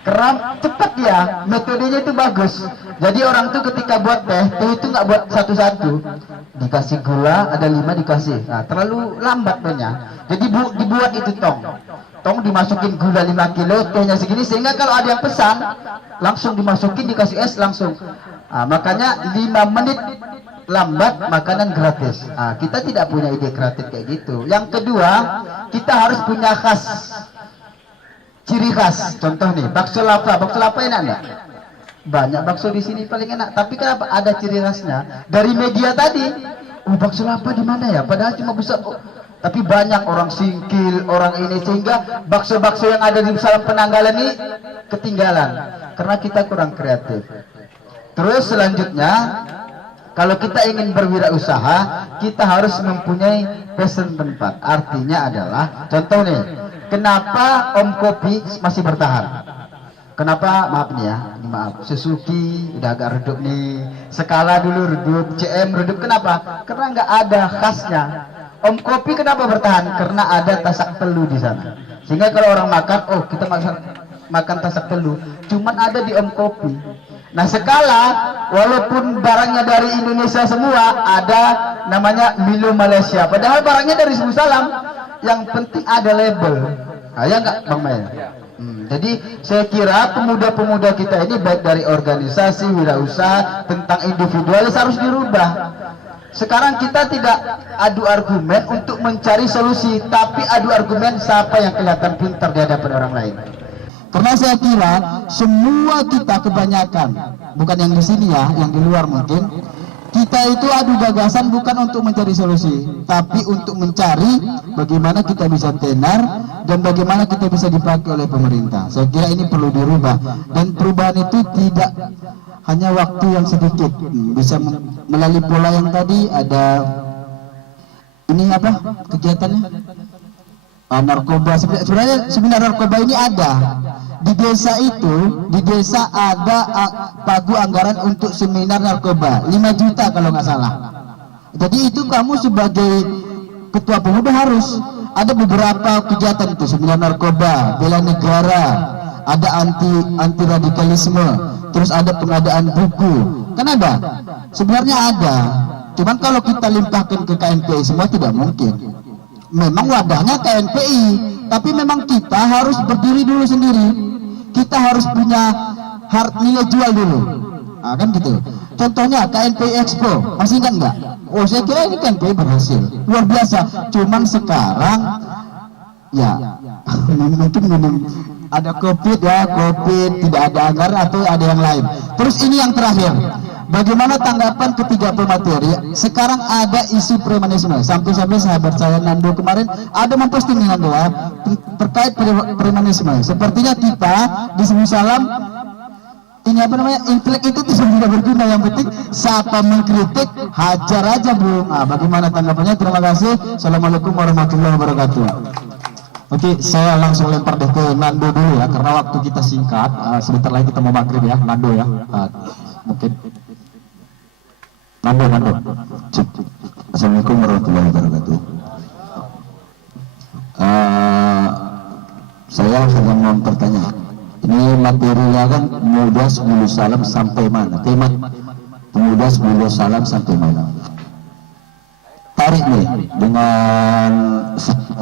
Karena cepat dia, metodenya itu bagus. Jadi orang tuh ketika buat teh itu nggak buat satu-satu, dikasih gula ada 5 dikasih. Nah, terlalu lambat tehnya. Jadi dibuat itu tong dimasukin gula 5 kilo, tehnya segini, sehingga kalau ada yang pesan langsung dimasukin, dikasih es langsung. Makanya 5 menit lambat makanan gratis. Kita tidak punya ide kreatif kayak gitu. Yang kedua, kita harus punya ciri khas. Contoh nih, bakso lapa enak nggak? Banyak bakso di sini paling enak. Tapi kenapa ada ciri khasnya? Dari media tadi, bakso lapa di mana ya? Padahal cuma besar. Tapi banyak orang Singkil, orang ini, sehingga bakso-bakso yang ada di Salam Penanggalan ini ketinggalan karena kita kurang kreatif. Terus selanjutnya, kalau kita ingin berwirausaha, kita harus mempunyai passion tempat. Artinya adalah, contoh nih, kenapa Om Kopi masih bertahan? Kenapa? Maaf nih ya, maaf. Suzuki udah agak redup nih, Skala dulu redup, CM redup. Kenapa? Karena nggak ada khasnya. Om Kopi kenapa bertahan? Karena ada tasak telu di sana. Sehingga kalau orang makan, oh kita makan tasak telu, cuman ada di Om Kopi. Nah, Skala walaupun barangnya dari Indonesia semua, ada namanya Milo Malaysia. Padahal barangnya dari Sebus Salam. Yang penting ada label. Ya nggak, Bang Mel? Jadi saya kira pemuda-pemuda kita ini baik dari organisasi, wirausaha, tentang individualis harus dirubah. Sekarang kita tidak adu argumen untuk mencari solusi, tapi adu argumen siapa yang kelihatan pintar di hadapan orang lain. Karena saya kira semua kita kebanyakan, bukan yang di sini ya, yang di luar mungkin, kita itu adu gagasan bukan untuk mencari solusi, tapi untuk mencari bagaimana kita bisa tenar dan bagaimana kita bisa dipakai oleh pemerintah. Saya kira ini perlu dirubah, dan perubahan itu tidak hanya waktu yang sedikit, bisa melalui pola yang tadi ada ini apa kegiatannya, narkoba. Sebenarnya narkoba ini ada di desa itu, di desa ada pagu anggaran untuk seminar narkoba 5 juta kalau nggak salah. Jadi itu kamu sebagai ketua pemuda harus ada beberapa kegiatan itu, seminar narkoba, bela negara, ada anti radikalisme, terus ada pengadaan buku, kan ada. Sebenarnya ada. Cuman kalau kita limpahkan ke KNPI semua tidak mungkin. Memang wadahnya KNPI, tapi memang kita harus berdiri dulu sendiri. Kita harus punya nilai jual dulu. Nah, kan gitu. Contohnya KNPI Expo, masih ingat nggak? Oh, saya kira ini KNPI berhasil, luar biasa. Cuman sekarang, ya, mungkin ada COVID ya, COVID tidak ada anggaran atau ada yang lain. Terus ini yang terakhir, bagaimana tanggapan ketiga pemateri? Sekarang ada isu premanisme. Sampai-sampai sahabat saya Nando kemarin ada memposting Nando terkait premanisme. Sepertinya kita di Sebelum Salam ini apa namanya, intelek itu tidak berguna, yang penting siapa mengkritik hajar aja bro. Nah, bagaimana tanggapannya? Terima kasih. Assalamualaikum warahmatullahi wabarakatuh. Oke, saya langsung lempar deh ke Nando dulu ya, karena waktu kita singkat. Sebentar lagi kita mau maghrib ya, Nando ya. Mungkin Nando. Assalamualaikum warahmatullahi wabarakatuh. Saya sedang mau bertanya. Ini materinya kan pemuda Sebelum Salam sampai mana? Tema pemuda Sebelum Salam sampai mana? Tarik nih dengan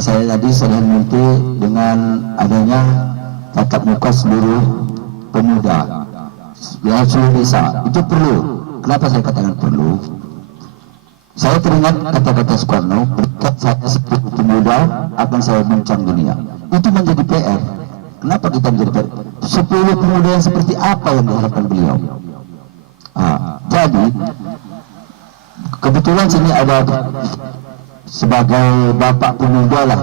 saya tadi sudah mimpi dengan adanya tatap muka seluruh pemuda, ya seluruh desa. Itu perlu. Kenapa saya katakan perlu? Saya teringat kata-kata Soekarno, berkat saya sebagai pemuda akan saya bincang dunia. Itu menjadi PR. Kenapa kita menjadi PR? 10 pemuda yang seperti apa yang diharapkan beliau? Jadi kebetulan sini ada sebagai bapak pemuda lah,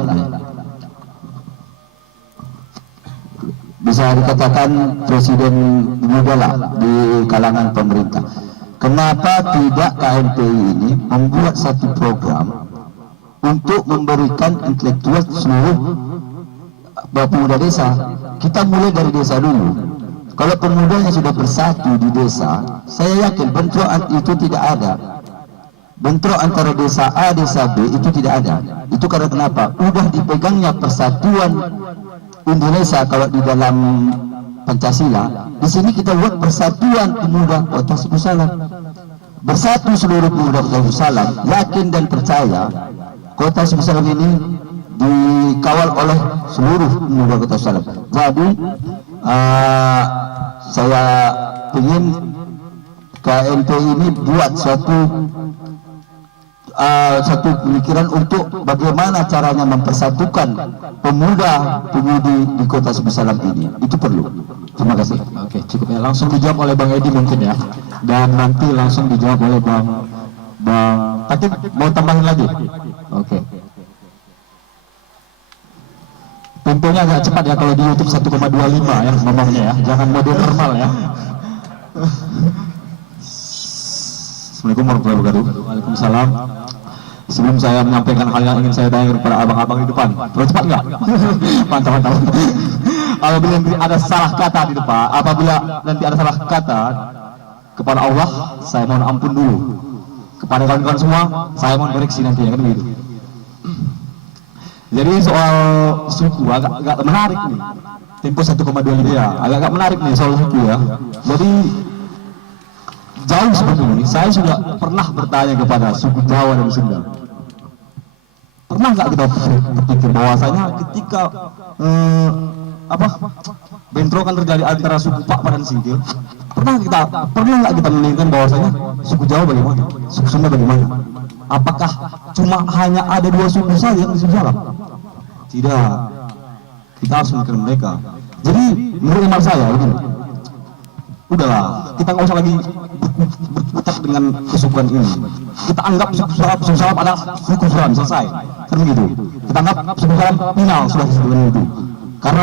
bisa dikatakan presiden pemuda lah di kalangan pemerintah. Kenapa tidak KNPI ini membuat satu program untuk memberikan intelektual seluruh pemuda desa? Kita mulai dari desa dulu. Kalau pemudanya sudah bersatu di desa, saya yakin bentrokan itu tidak ada. Bentrok antara desa A, desa B itu tidak ada. Itu karena kenapa? Udah dipegangnya persatuan Indonesia kalau di dalam Pancasila. Di sini kita buat persatuan pemuda Kota Sebelum Salam. Bersatu seluruh pemuda Kota Sebelum Salam, yakin dan percaya Kota Sebelum Salam ini dikawal oleh seluruh pemuda Kota Sebelum Salam. Jadi saya ingin KNPI ini buat satu pemikiran untuk bagaimana caranya mempersatukan pemuda-pemudi di Kota Sebelum Salam ini. Itu perlu. Terima kasih. Oke, cukup ya. Langsung dijawab oleh Bang Edi mungkin ya. Dan nanti langsung dijawab oleh Bang Takib. Mau tambahin lagi? Oke. Temponya agak cepat ya kalau di YouTube 1,25 ya ngomongnya ya. Jangan mode normal ya. Assalamualaikum warahmatullahi wabarakatuh. Waalaikumsalam. Sebelum saya menyampaikan hal yang ingin saya tanya kepada abang-abang di depan, terus cepat nggak? Mantap. Apabila nanti ada salah kata di depan, apabila nanti ada salah kata kepada Allah, saya mohon ampun dulu. Kepada kawan-kawan semua, saya mohon koreksi nantinya, kan begitu. Jadi soal suku agak menarik nih. Tempo 1,25 ya, agak menarik nih soal suku ya. Jadi jauh sebelum ini saya sudah pernah bertanya kepada suku Jawa dan Sunda. Pernah nggak kita berpikir bahwasanya ketika bentrokan terjadi antara suku Pak dan Singkil, pernah nggak kita menginginkan bahwasanya suku Jawa bagaimana, suku Sunda bagaimana? Apakah cuma hanya ada 2 suku saja yang di Salam? Tidak, kita harus memikirkan mereka. Jadi menurut iman saya begini, udahlah, kita nggak usah lagi berkutat dengan kesukuan ini. Kita anggap suku Salam adalah suku Salam, selesai. Kan begitu. Kita anggap suku Salam final sudah disebutkan itu. Karena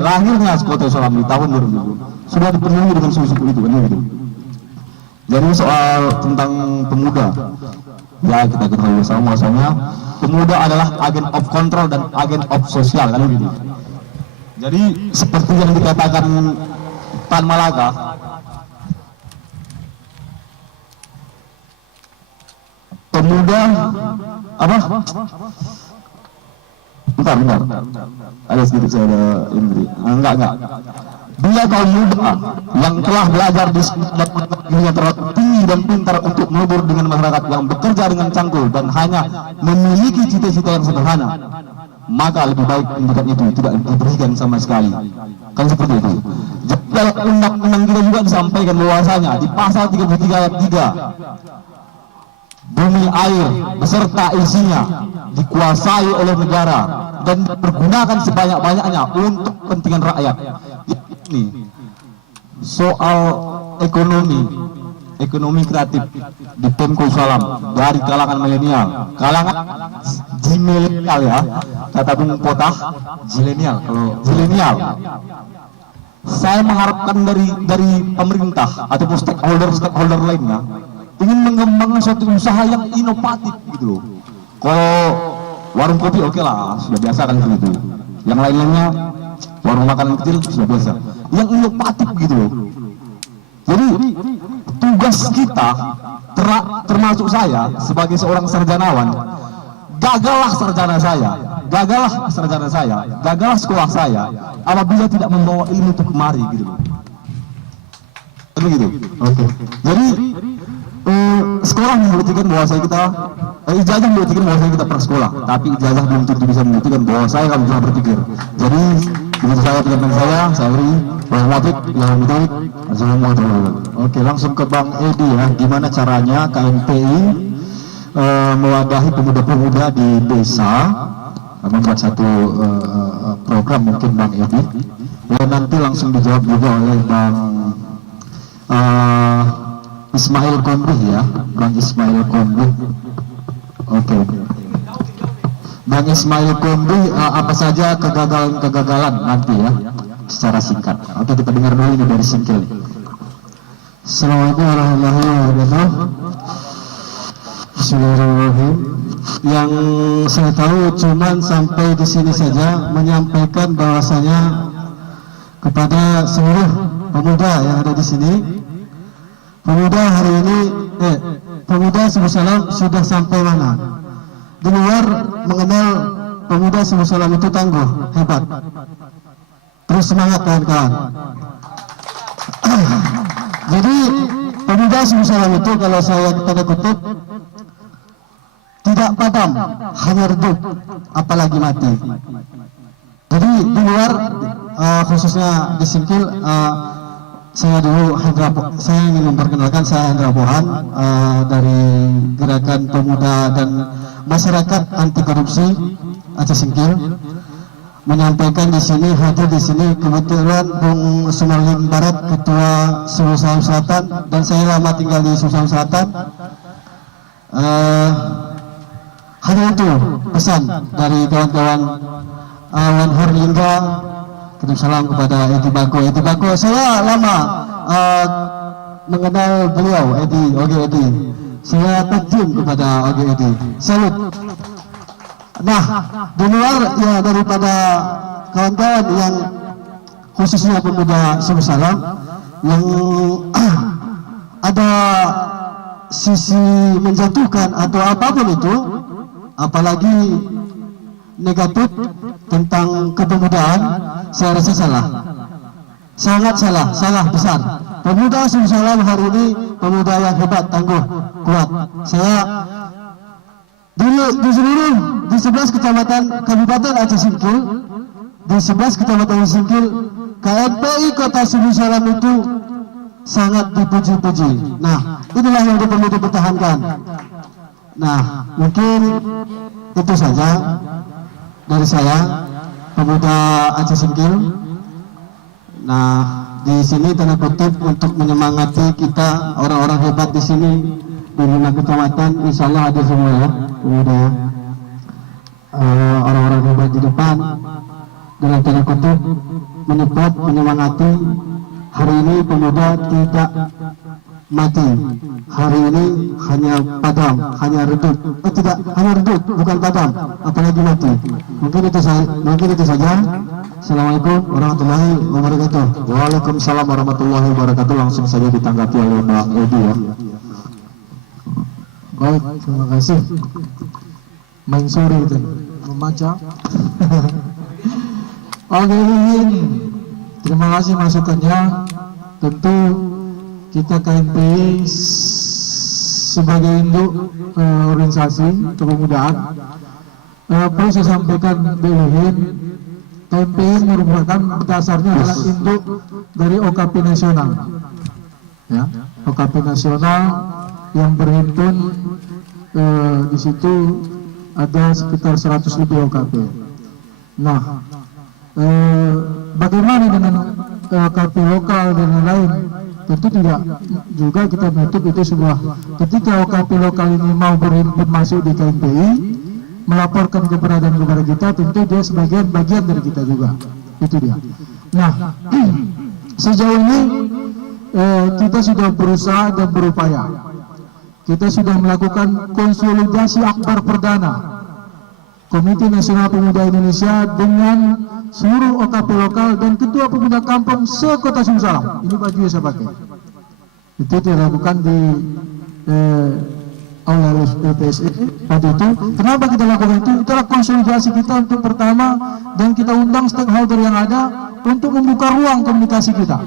lahirnya Kota Salam di tahun 2000 sudah dipenuhi dengan suku-suku itu, kan begitu. Jadi soal tentang pemuda, ya kita ketahui bersama-sama, pemuda adalah agen of control dan agen of sosial, kan begitu. Jadi seperti yang dikatakan Tan Malaka, pemuda apa? Bentar. Ada sedikit saya ada ini. Enggak. Dia kaum muda yang telah belajar di dunia terlalu tinggi dan pintar untuk melebur dengan masyarakat yang bekerja dengan cangkul dan hanya memiliki cita-cita yang sederhana, maka lebih baik pendidikan itu tidak diberikan sama sekali. Kan seperti itu. Jadi dalam undang-undang kita juga disampaikan bahwasanya di pasal 33 ayat 3, bumi air beserta isinya dikuasai oleh negara dan dipergunakan sebanyak-banyaknya untuk kepentingan rakyat. Ini soal ekonomi kreatif di Pemko Salam dari kalangan milenial, kalangan zilenial ya, kata Bung Potah zilenial. Kalau zilenial, saya mengharapkan dari pemerintah ataupun stakeholder lainnya ingin mengembangkan suatu usaha yang inovatif gitu loh. Kalau warung kopi oke lah, sudah biasa kan itu. Yang lain-lainnya warung makanan kecil sudah biasa. Yang inovatif gitu loh. Jadi tugas kita termasuk saya sebagai seorang sarjanawan, gagallah sekolah saya apabila tidak membawa ilmu itu kemari gitu loh. Begitu. Oke. Jadi sekolah membuktikan bahwa kita ijazah membuktikan bahwa kita prasekolah, tapi ijazah belum tentu bisa membuktikan bahwa saya kan bisa berpikir. Jadi begitu saya pernyataan saya beri bahwa Oke, langsung ke Bang Edi ya. Gimana caranya KMPI mewadahi pemuda-pemuda di desa membuat satu program mungkin Bang Edi. Ya, nanti langsung dijawab juga oleh Bang Ismail Komri ya, Bang Ismail Komri. Oke. Bang Ismail Komri, apa saja kegagalan nanti ya, secara singkat. Oke, kita dengar dulu ini dari Singkil. Assalamualaikum warahmatullahi wabarakatuh. Bismillahirrahmanirrahim. Yang saya tahu cuman sampai di sini saja, menyampaikan bahwasanya kepada seluruh pemuda yang ada di sini, pemuda hari ini, pemuda Subuh Salam sudah sampai mana? Di luar mengenal pemuda Subuh Salam itu tangguh, hebat. Terus semangat kawan-kawan. Jadi pemuda Subuh Salam itu kalau saya tanda kutip tidak padam, hanya redup, apalagi mati. Jadi di luar khususnya di Singkil, saya dulu saya ingin memperkenalkan saya Hendra Pohan dari Gerakan Pemuda dan Masyarakat Anti Korupsi Aceh Singkil, menyampaikan di sini, hadir di sini kebetulan Bung Sumarlim Barat, Ketua Subuh Salam Selatan, dan saya lama tinggal di Subuh Salam Selatan. Hanya itu pesan dari kawan-kawan Wan Horlingga. Kirim salam kepada Edi Bako. Saya lama mengenal beliau, Edi. Saya terjun kepada Edi. Salut. Nah, di luar ya daripada kawan-kawan yang khususnya pemuda Subuh Salam yang ada sisi menjatuhkan atau apapun itu, apalagi negatif tentang kepemudaan, saya rasa salah, sangat salah besar. Pemuda Subuh Salam hari ini pemuda yang hebat, tangguh, kuat. Saya di 11 kecamatan Kabupaten Aceh Singkil, di 11 kecamatan Singkil, KMPI Kota Subuh Salam itu sangat dipuji-puji. Nah, inilah yang perlu dipertahankan. Nah, mungkin itu saja dari saya, pemuda Aceh Singkil. Nah, di sini tanda kutip untuk menyemangati kita orang-orang hebat di sini di 5 kecamatan, insya Allah ada semua ya, pemuda orang-orang hebat di depan dalam tanda kutip menyebut menyemangati. Hari ini pemuda tidak mati, hari ini hanya padam, hanya redup. Tidak, hanya redup, bukan padam, apalagi mati. Mungkin itu saja. Assalamualaikum warahmatullahi wabarakatuh. Waalaikumsalam warahmatullahi wabarakatuh. Langsung saja ditanggapi oleh Bang Edi ya. Baik, terima kasih. Main sore itu, membaca. Oke, terima kasih masukannya. Tentu kita KNPI sebagai induk organisasi kepemudaan perlu saya sampaikan duluin, KNPI merupakan dasarnya adalah induk dari OKP nasional, ya, OKP nasional yang berhimpun di situ ada sekitar 100 lebih OKP. Nah, bagaimana dengan OKP lokal dan lain-lain? Tentu tidak juga kita menutup itu sebuah, ketika OKP lokal ini mau berhimpun masuk di KNPI, melaporkan keberadaan kepada kita, tentu dia sebagian bagian dari kita juga. Itu dia. Nah, sejauh ini kita sudah berusaha dan berupaya. Kita sudah melakukan konsolidasi akbar perdana Komite Nasional Pemuda Indonesia dengan seluruh OKP lokal dan ketua pemuda kampung se-Kota Sumber Salam. Ini baju yang saya pakai. Itu dilakukan di Aula PSE waktu itu. Kenapa kita lakukan itu? Itulah konsolidasi kita untuk pertama, dan kita undang stakeholder yang ada untuk membuka ruang komunikasi kita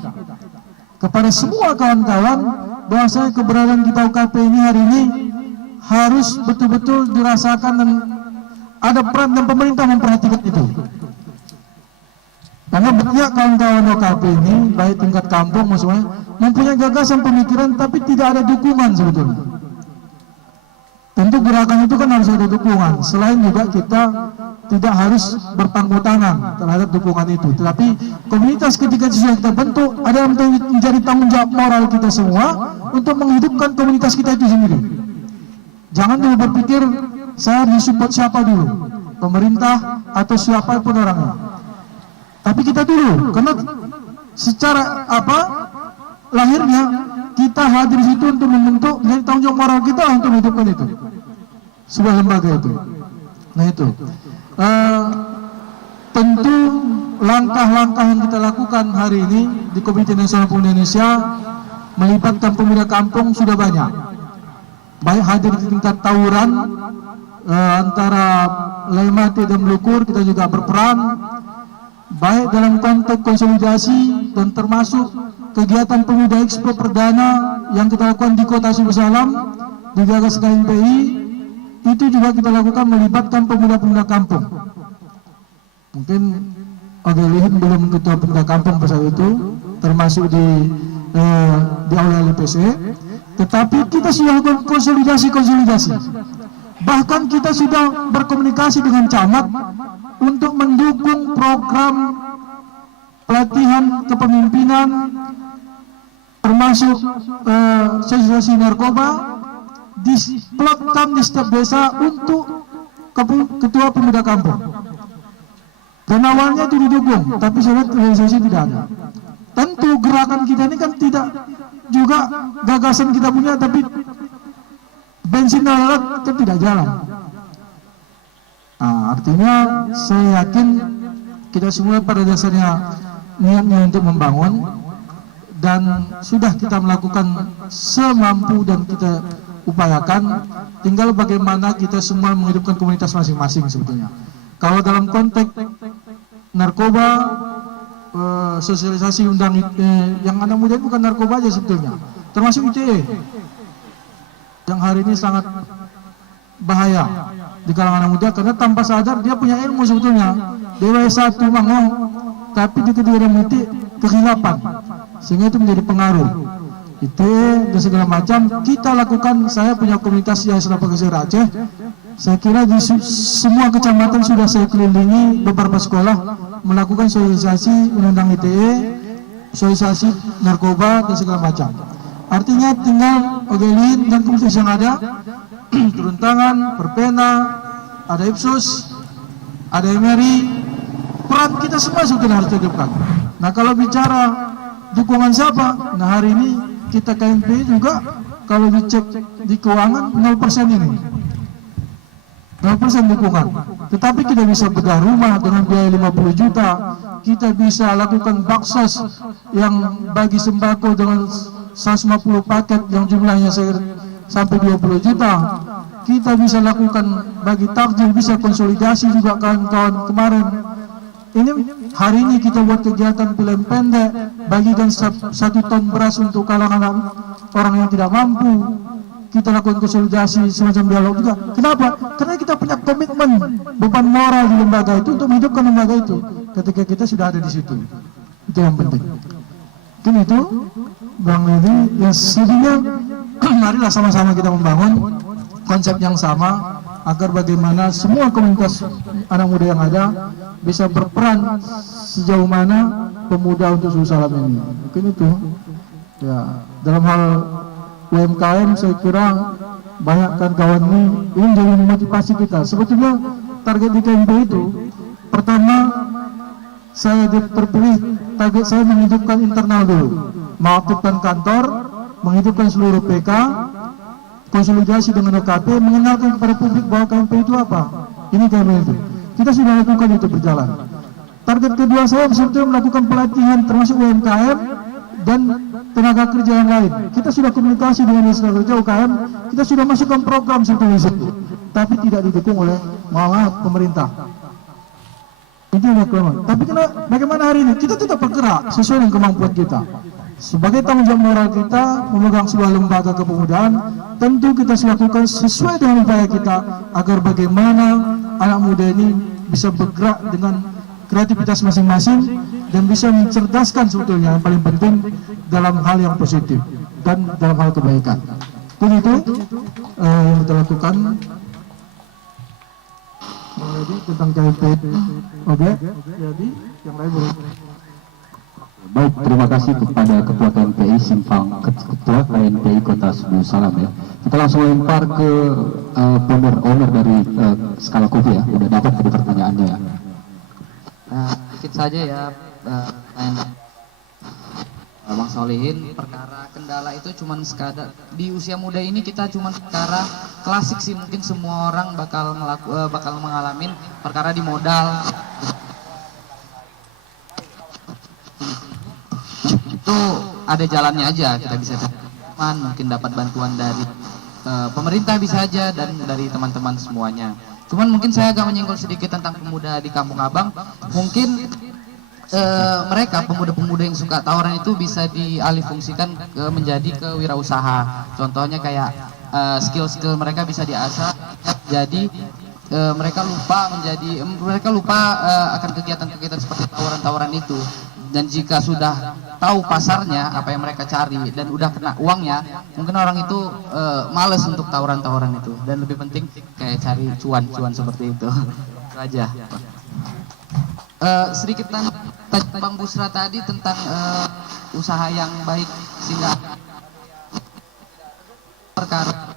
kepada semua kawan-kawan, bahwasanya keberadaan kita OKP ini hari ini harus betul-betul dirasakan dan ada peran dan pemerintah memperhatikan itu. Karena banyak kawan-kawan OKP ini, baik tingkat kampung maksudnya, mempunyai gagasan pemikiran tapi tidak ada dukungan sebetulnya. Tentu gerakan itu kan harus ada dukungan. Selain juga kita tidak harus berpangku tangan terhadap dukungan itu. Tetapi komunitas ketika sudah kita bentuk, ada yang menjadi tanggung jawab moral kita semua untuk menghidupkan komunitas kita itu sendiri. Jangan dulu berpikir saya disupport siapa dulu, pemerintah atau siapapun orangnya. Tapi kita dulu, karena secara lahirnya kita hadir di situ untuk membentuk, jadi tanggung jawab moral kita untuk menghidupkan itu, sebuah lembaga itu. Nah itu, tentu langkah-langkah yang kita lakukan hari ini di Komite Nasional Pemuda Indonesia melibatkan pemuda kampung sudah banyak. Baik hadir di tingkat tawuran antara Laimati dan Melukur, kita juga berperan. Baik dalam konteks konsolidasi dan termasuk kegiatan pemuda Expo perdana yang kita lakukan di Kota Sumber Salam digagas KNPI, itu juga kita lakukan melibatkan pemuda-pemuda kampung. Mungkin Ogelihin belum ketua pemuda kampung pada saat itu, termasuk di Aula LPSE, tetapi kita sudah lakukan konsolidasi. Bahkan kita sudah berkomunikasi dengan camat untuk mendukung program pelatihan kepemimpinan, termasuk sosialisasi narkoba, diplotkan di setiap desa untuk ketua pemuda kampung. Dan awalnya itu didukung, tapi saya lihat realisasi tidak ada. Tentu gerakan kita ini kan tidak juga gagasan kita punya, tapi bensin dan alat kan tidak jalan. Nah, artinya saya yakin kita semua pada dasarnya niatnya untuk membangun, dan sudah kita melakukan semampu dan kita upayakan. Tinggal bagaimana kita semua menghidupkan komunitas masing-masing sebetulnya. Kalau dalam konteks narkoba, sosialisasi undang yang anak muda bukan narkoba aja sebetulnya, termasuk ITE yang hari ini sangat bahaya di kalangan anak muda, karena tanpa sadar dia punya ilmu sebetulnya, dewa satu mangong, tapi di kedua ITE kehilapan, sehingga itu menjadi pengaruh. ITE dan segala macam kita lakukan. Saya punya komunitas yang sudah pakai Aceh. Saya kira di semua kecamatan sudah saya kelilingi beberapa sekolah melakukan sosialisasi undang ITE, sosialisasi narkoba dan segala macam. Artinya tinggal Ogelin dan komunitas yang ada turun tangan, Perpena, ada Ipsos, ada MRI, peran kita semua sudah harus dihidupkan. Nah kalau bicara dukungan siapa, nah hari ini kita KNPI juga kalau dicek di keuangan 0% ini. 0% dukungan, tetapi kita bisa bedah rumah dengan biaya 50 juta, kita bisa lakukan baksos yang bagi sembako dengan 150 paket yang jumlahnya sampai 20 juta. Kita bisa lakukan bagi takjil, bisa konsolidasi juga kawan-kawan kemarin. Ini hari ini kita buat kegiatan pilihan pendek, bagikan 1 ton beras untuk kalangan orang yang tidak mampu. Kita lakukan konsolidasi semacam dialog juga. Kenapa? Karena kita punya komitmen, beban moral di lembaga itu untuk menghidupkan lembaga itu. Ketika kita sudah ada di situ, itu yang penting. Mungkin itu, Bang Edi, ya selebihnya, marilah sama-sama kita membangun konsep yang sama agar bagaimana semua komunitas anak muda yang ada bisa berperan sejauh mana pemuda untuk Subul Salam ini. Mungkin itu. Ya, dalam hal UMKM saya kira banyak kan kawan ini jadi motivasi kita. Sebetulnya target di KMP itu pertama saya terpilih, target saya menghidupkan internal dulu, mengaktifkan kantor, menghidupkan seluruh PK, konsolidasi dengan OKP, mengenalkan kepada publik bahwa KMP itu apa. Ini KMP itu. Kita sudah lakukan itu berjalan. Target kedua saya sebetulnya melakukan pelatihan termasuk UMKM dan tenaga kerja yang lain. Kita sudah komunikasi dengan tenaga kerja UKM, kita sudah masukkan program sebetulnya itu, tapi tidak didukung oleh pemerintah. Itu yang kelemahan. Tapi bagaimana hari ini kita tetap bergerak sesuai dengan kemampuan kita. Sebagai tanggung jawab moral kita memegang sebuah lembaga kepemudaan, tentu kita lakukan sesuai dengan upaya kita agar bagaimana anak muda ini bisa bergerak dengan kreativitas masing-masing dan bisa mencerdaskan sebetulnya yang paling penting dalam hal yang positif dan dalam hal kebaikan. Itu yang kita lakukan. Jadi tentang KMP, oke? Jadi yang lain boleh. Baik, terima kasih kepada Ketua KNPI Simpang, Ketua KNPI Kota Subul Salam ya. Kita langsung lempar ke owner dari Skala Kopi ya. Udah dapat tadi pertanyaannya ya. Sedikit saja ya, Bang Solihin, perkara kendala itu cuman sekadar di usia muda ini kita cuman perkara klasik sih, mungkin semua orang bakal mengalami perkara di modal. Itu ada jalannya aja, kita bisa mungkin dapat bantuan dari pemerintah bisa aja dan dari teman-teman semuanya. Cuman mungkin saya agak menyinggung sedikit tentang pemuda di Kampung Abang. Mungkin mereka pemuda-pemuda yang suka tawuran itu bisa dialihfungsikan menjadi kewirausaha. Contohnya kayak skill-skill mereka bisa diasah, jadi mereka lupa akan kegiatan-kegiatan seperti tawuran-tawuran itu. Dan jika sudah tahu pasarnya apa yang mereka cari dan udah kena uangnya, mungkin orang itu males untuk tawuran-tawuran itu, dan lebih penting kayak cari cuan-cuan seperti itu. Itu aja. Sedikit tentang Bang Busra tadi tentang usaha yang baik sehingga perkara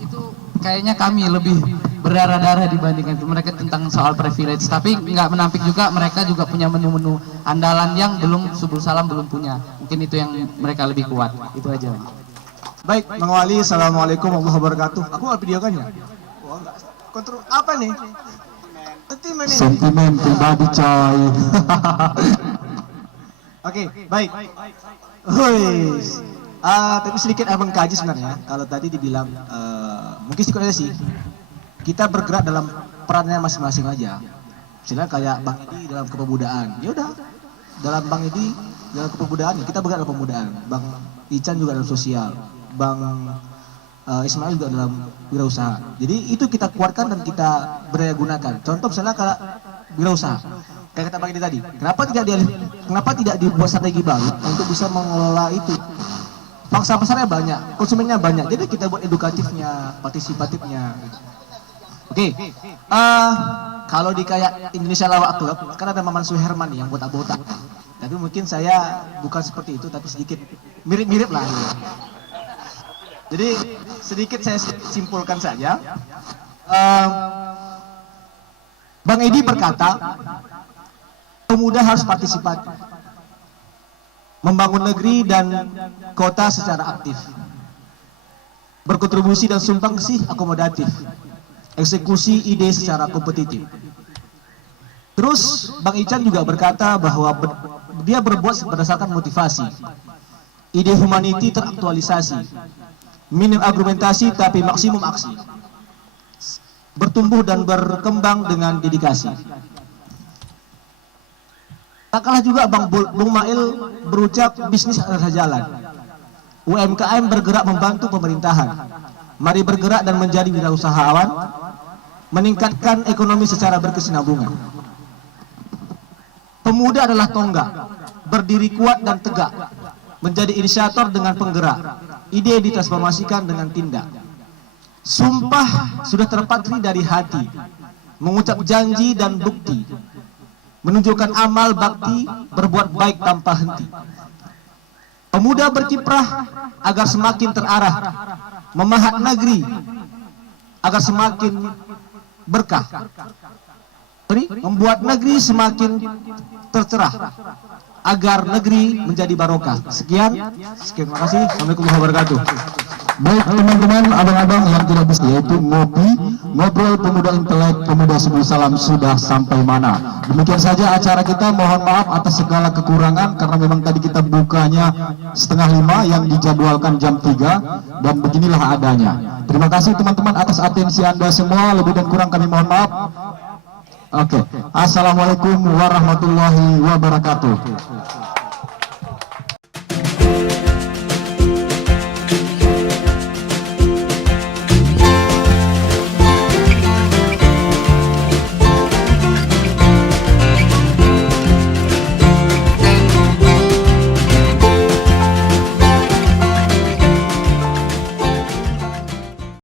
itu kayaknya kami lebih berdarah-darah dibandingkan itu. Mereka tentang soal privilege, tapi nggak menampik juga mereka juga punya menu-menu andalan yang belum Subul Salam belum punya. Mungkin itu yang mereka lebih kuat. Itu aja. Baik, Bang Wali, assalamualaikum warahmatullahi wabarakatuh. Aku nggak video kan ya? Wah, enggak. Kontrol apa nih? Sentimen ini. Sentimen pribadi coy. Oke, baik. Huis. Tapi sedikit abang kaji sebenarnya. Kalau tadi dibilang mungkin sedikit aja sih. Kita bergerak dalam perannya masing-masing aja. Misalnya kayak Bang Edi dalam kepemudaan. Ya udah. Dalam Bang Edi dalam kepemudaan, kita bergerak dalam pemudaan. Bang Ican juga dalam sosial. Bang Ismail juga dalam wirausaha. Jadi itu kita kuatkan dan kita berdaya gunakan. Contoh misalnya kalau wirausaha, kayak kata Bang Edi tadi, kenapa tidak dibuat strategi baru untuk bisa mengelola itu? Pangsa pasarnya banyak, konsumennya banyak. Jadi kita buat edukatifnya, partisipatifnya. Oke, kalau di kayak Indonesia Lawak Club, kan ada Maman Suherman yang botak-botak. Tapi mungkin saya bukan seperti itu, tapi sedikit mirip-mirip lah. Ya. Jadi sedikit saya simpulkan saja. Bang Edi berkata, pemuda harus partisipatif, membangun negeri dan kota secara aktif, berkontribusi dan sumbangsih akomodatif, eksekusi ide secara kompetitif. Terus Bang Ican juga berkata bahwa dia berbuat berdasarkan motivasi. Ide humanity teraktualisasi. Minim argumentasi tapi maksimum aksi. Bertumbuh dan berkembang dengan dedikasi. Tak kalah juga Bung Mail berucap bisnis adalah jalan. UMKM bergerak membantu pemerintahan. Mari bergerak dan menjadi wirausahawan, meningkatkan ekonomi secara berkesinambungan. Pemuda adalah tonggak, berdiri kuat dan tegak, menjadi inisiator dengan penggerak, ide ditransformasikan dengan tindak. Sumpah sudah terpatri dari hati, mengucap janji dan bukti, menunjukkan amal bakti, berbuat baik tanpa henti. Pemuda berkiprah agar semakin terarah, memahat negeri agar semakin berkah, membuat negeri semakin tercerah, agar negeri menjadi barokah. Sekian, terima kasih. Assalamualaikum warahmatullahi wabarakatuh. Baik teman-teman, abang-abang yang tidak bisa, yaitu ngobrol pemuda intelek pemuda Sebul Salam sudah sampai mana. Demikian saja acara kita, mohon maaf atas segala kekurangan karena memang tadi kita bukanya 4:30 yang dijadwalkan jam 3 dan beginilah adanya. Terima kasih teman-teman atas atensi Anda semua, lebih dan kurang kami mohon maaf. Oke, Assalamualaikum warahmatullahi wabarakatuh.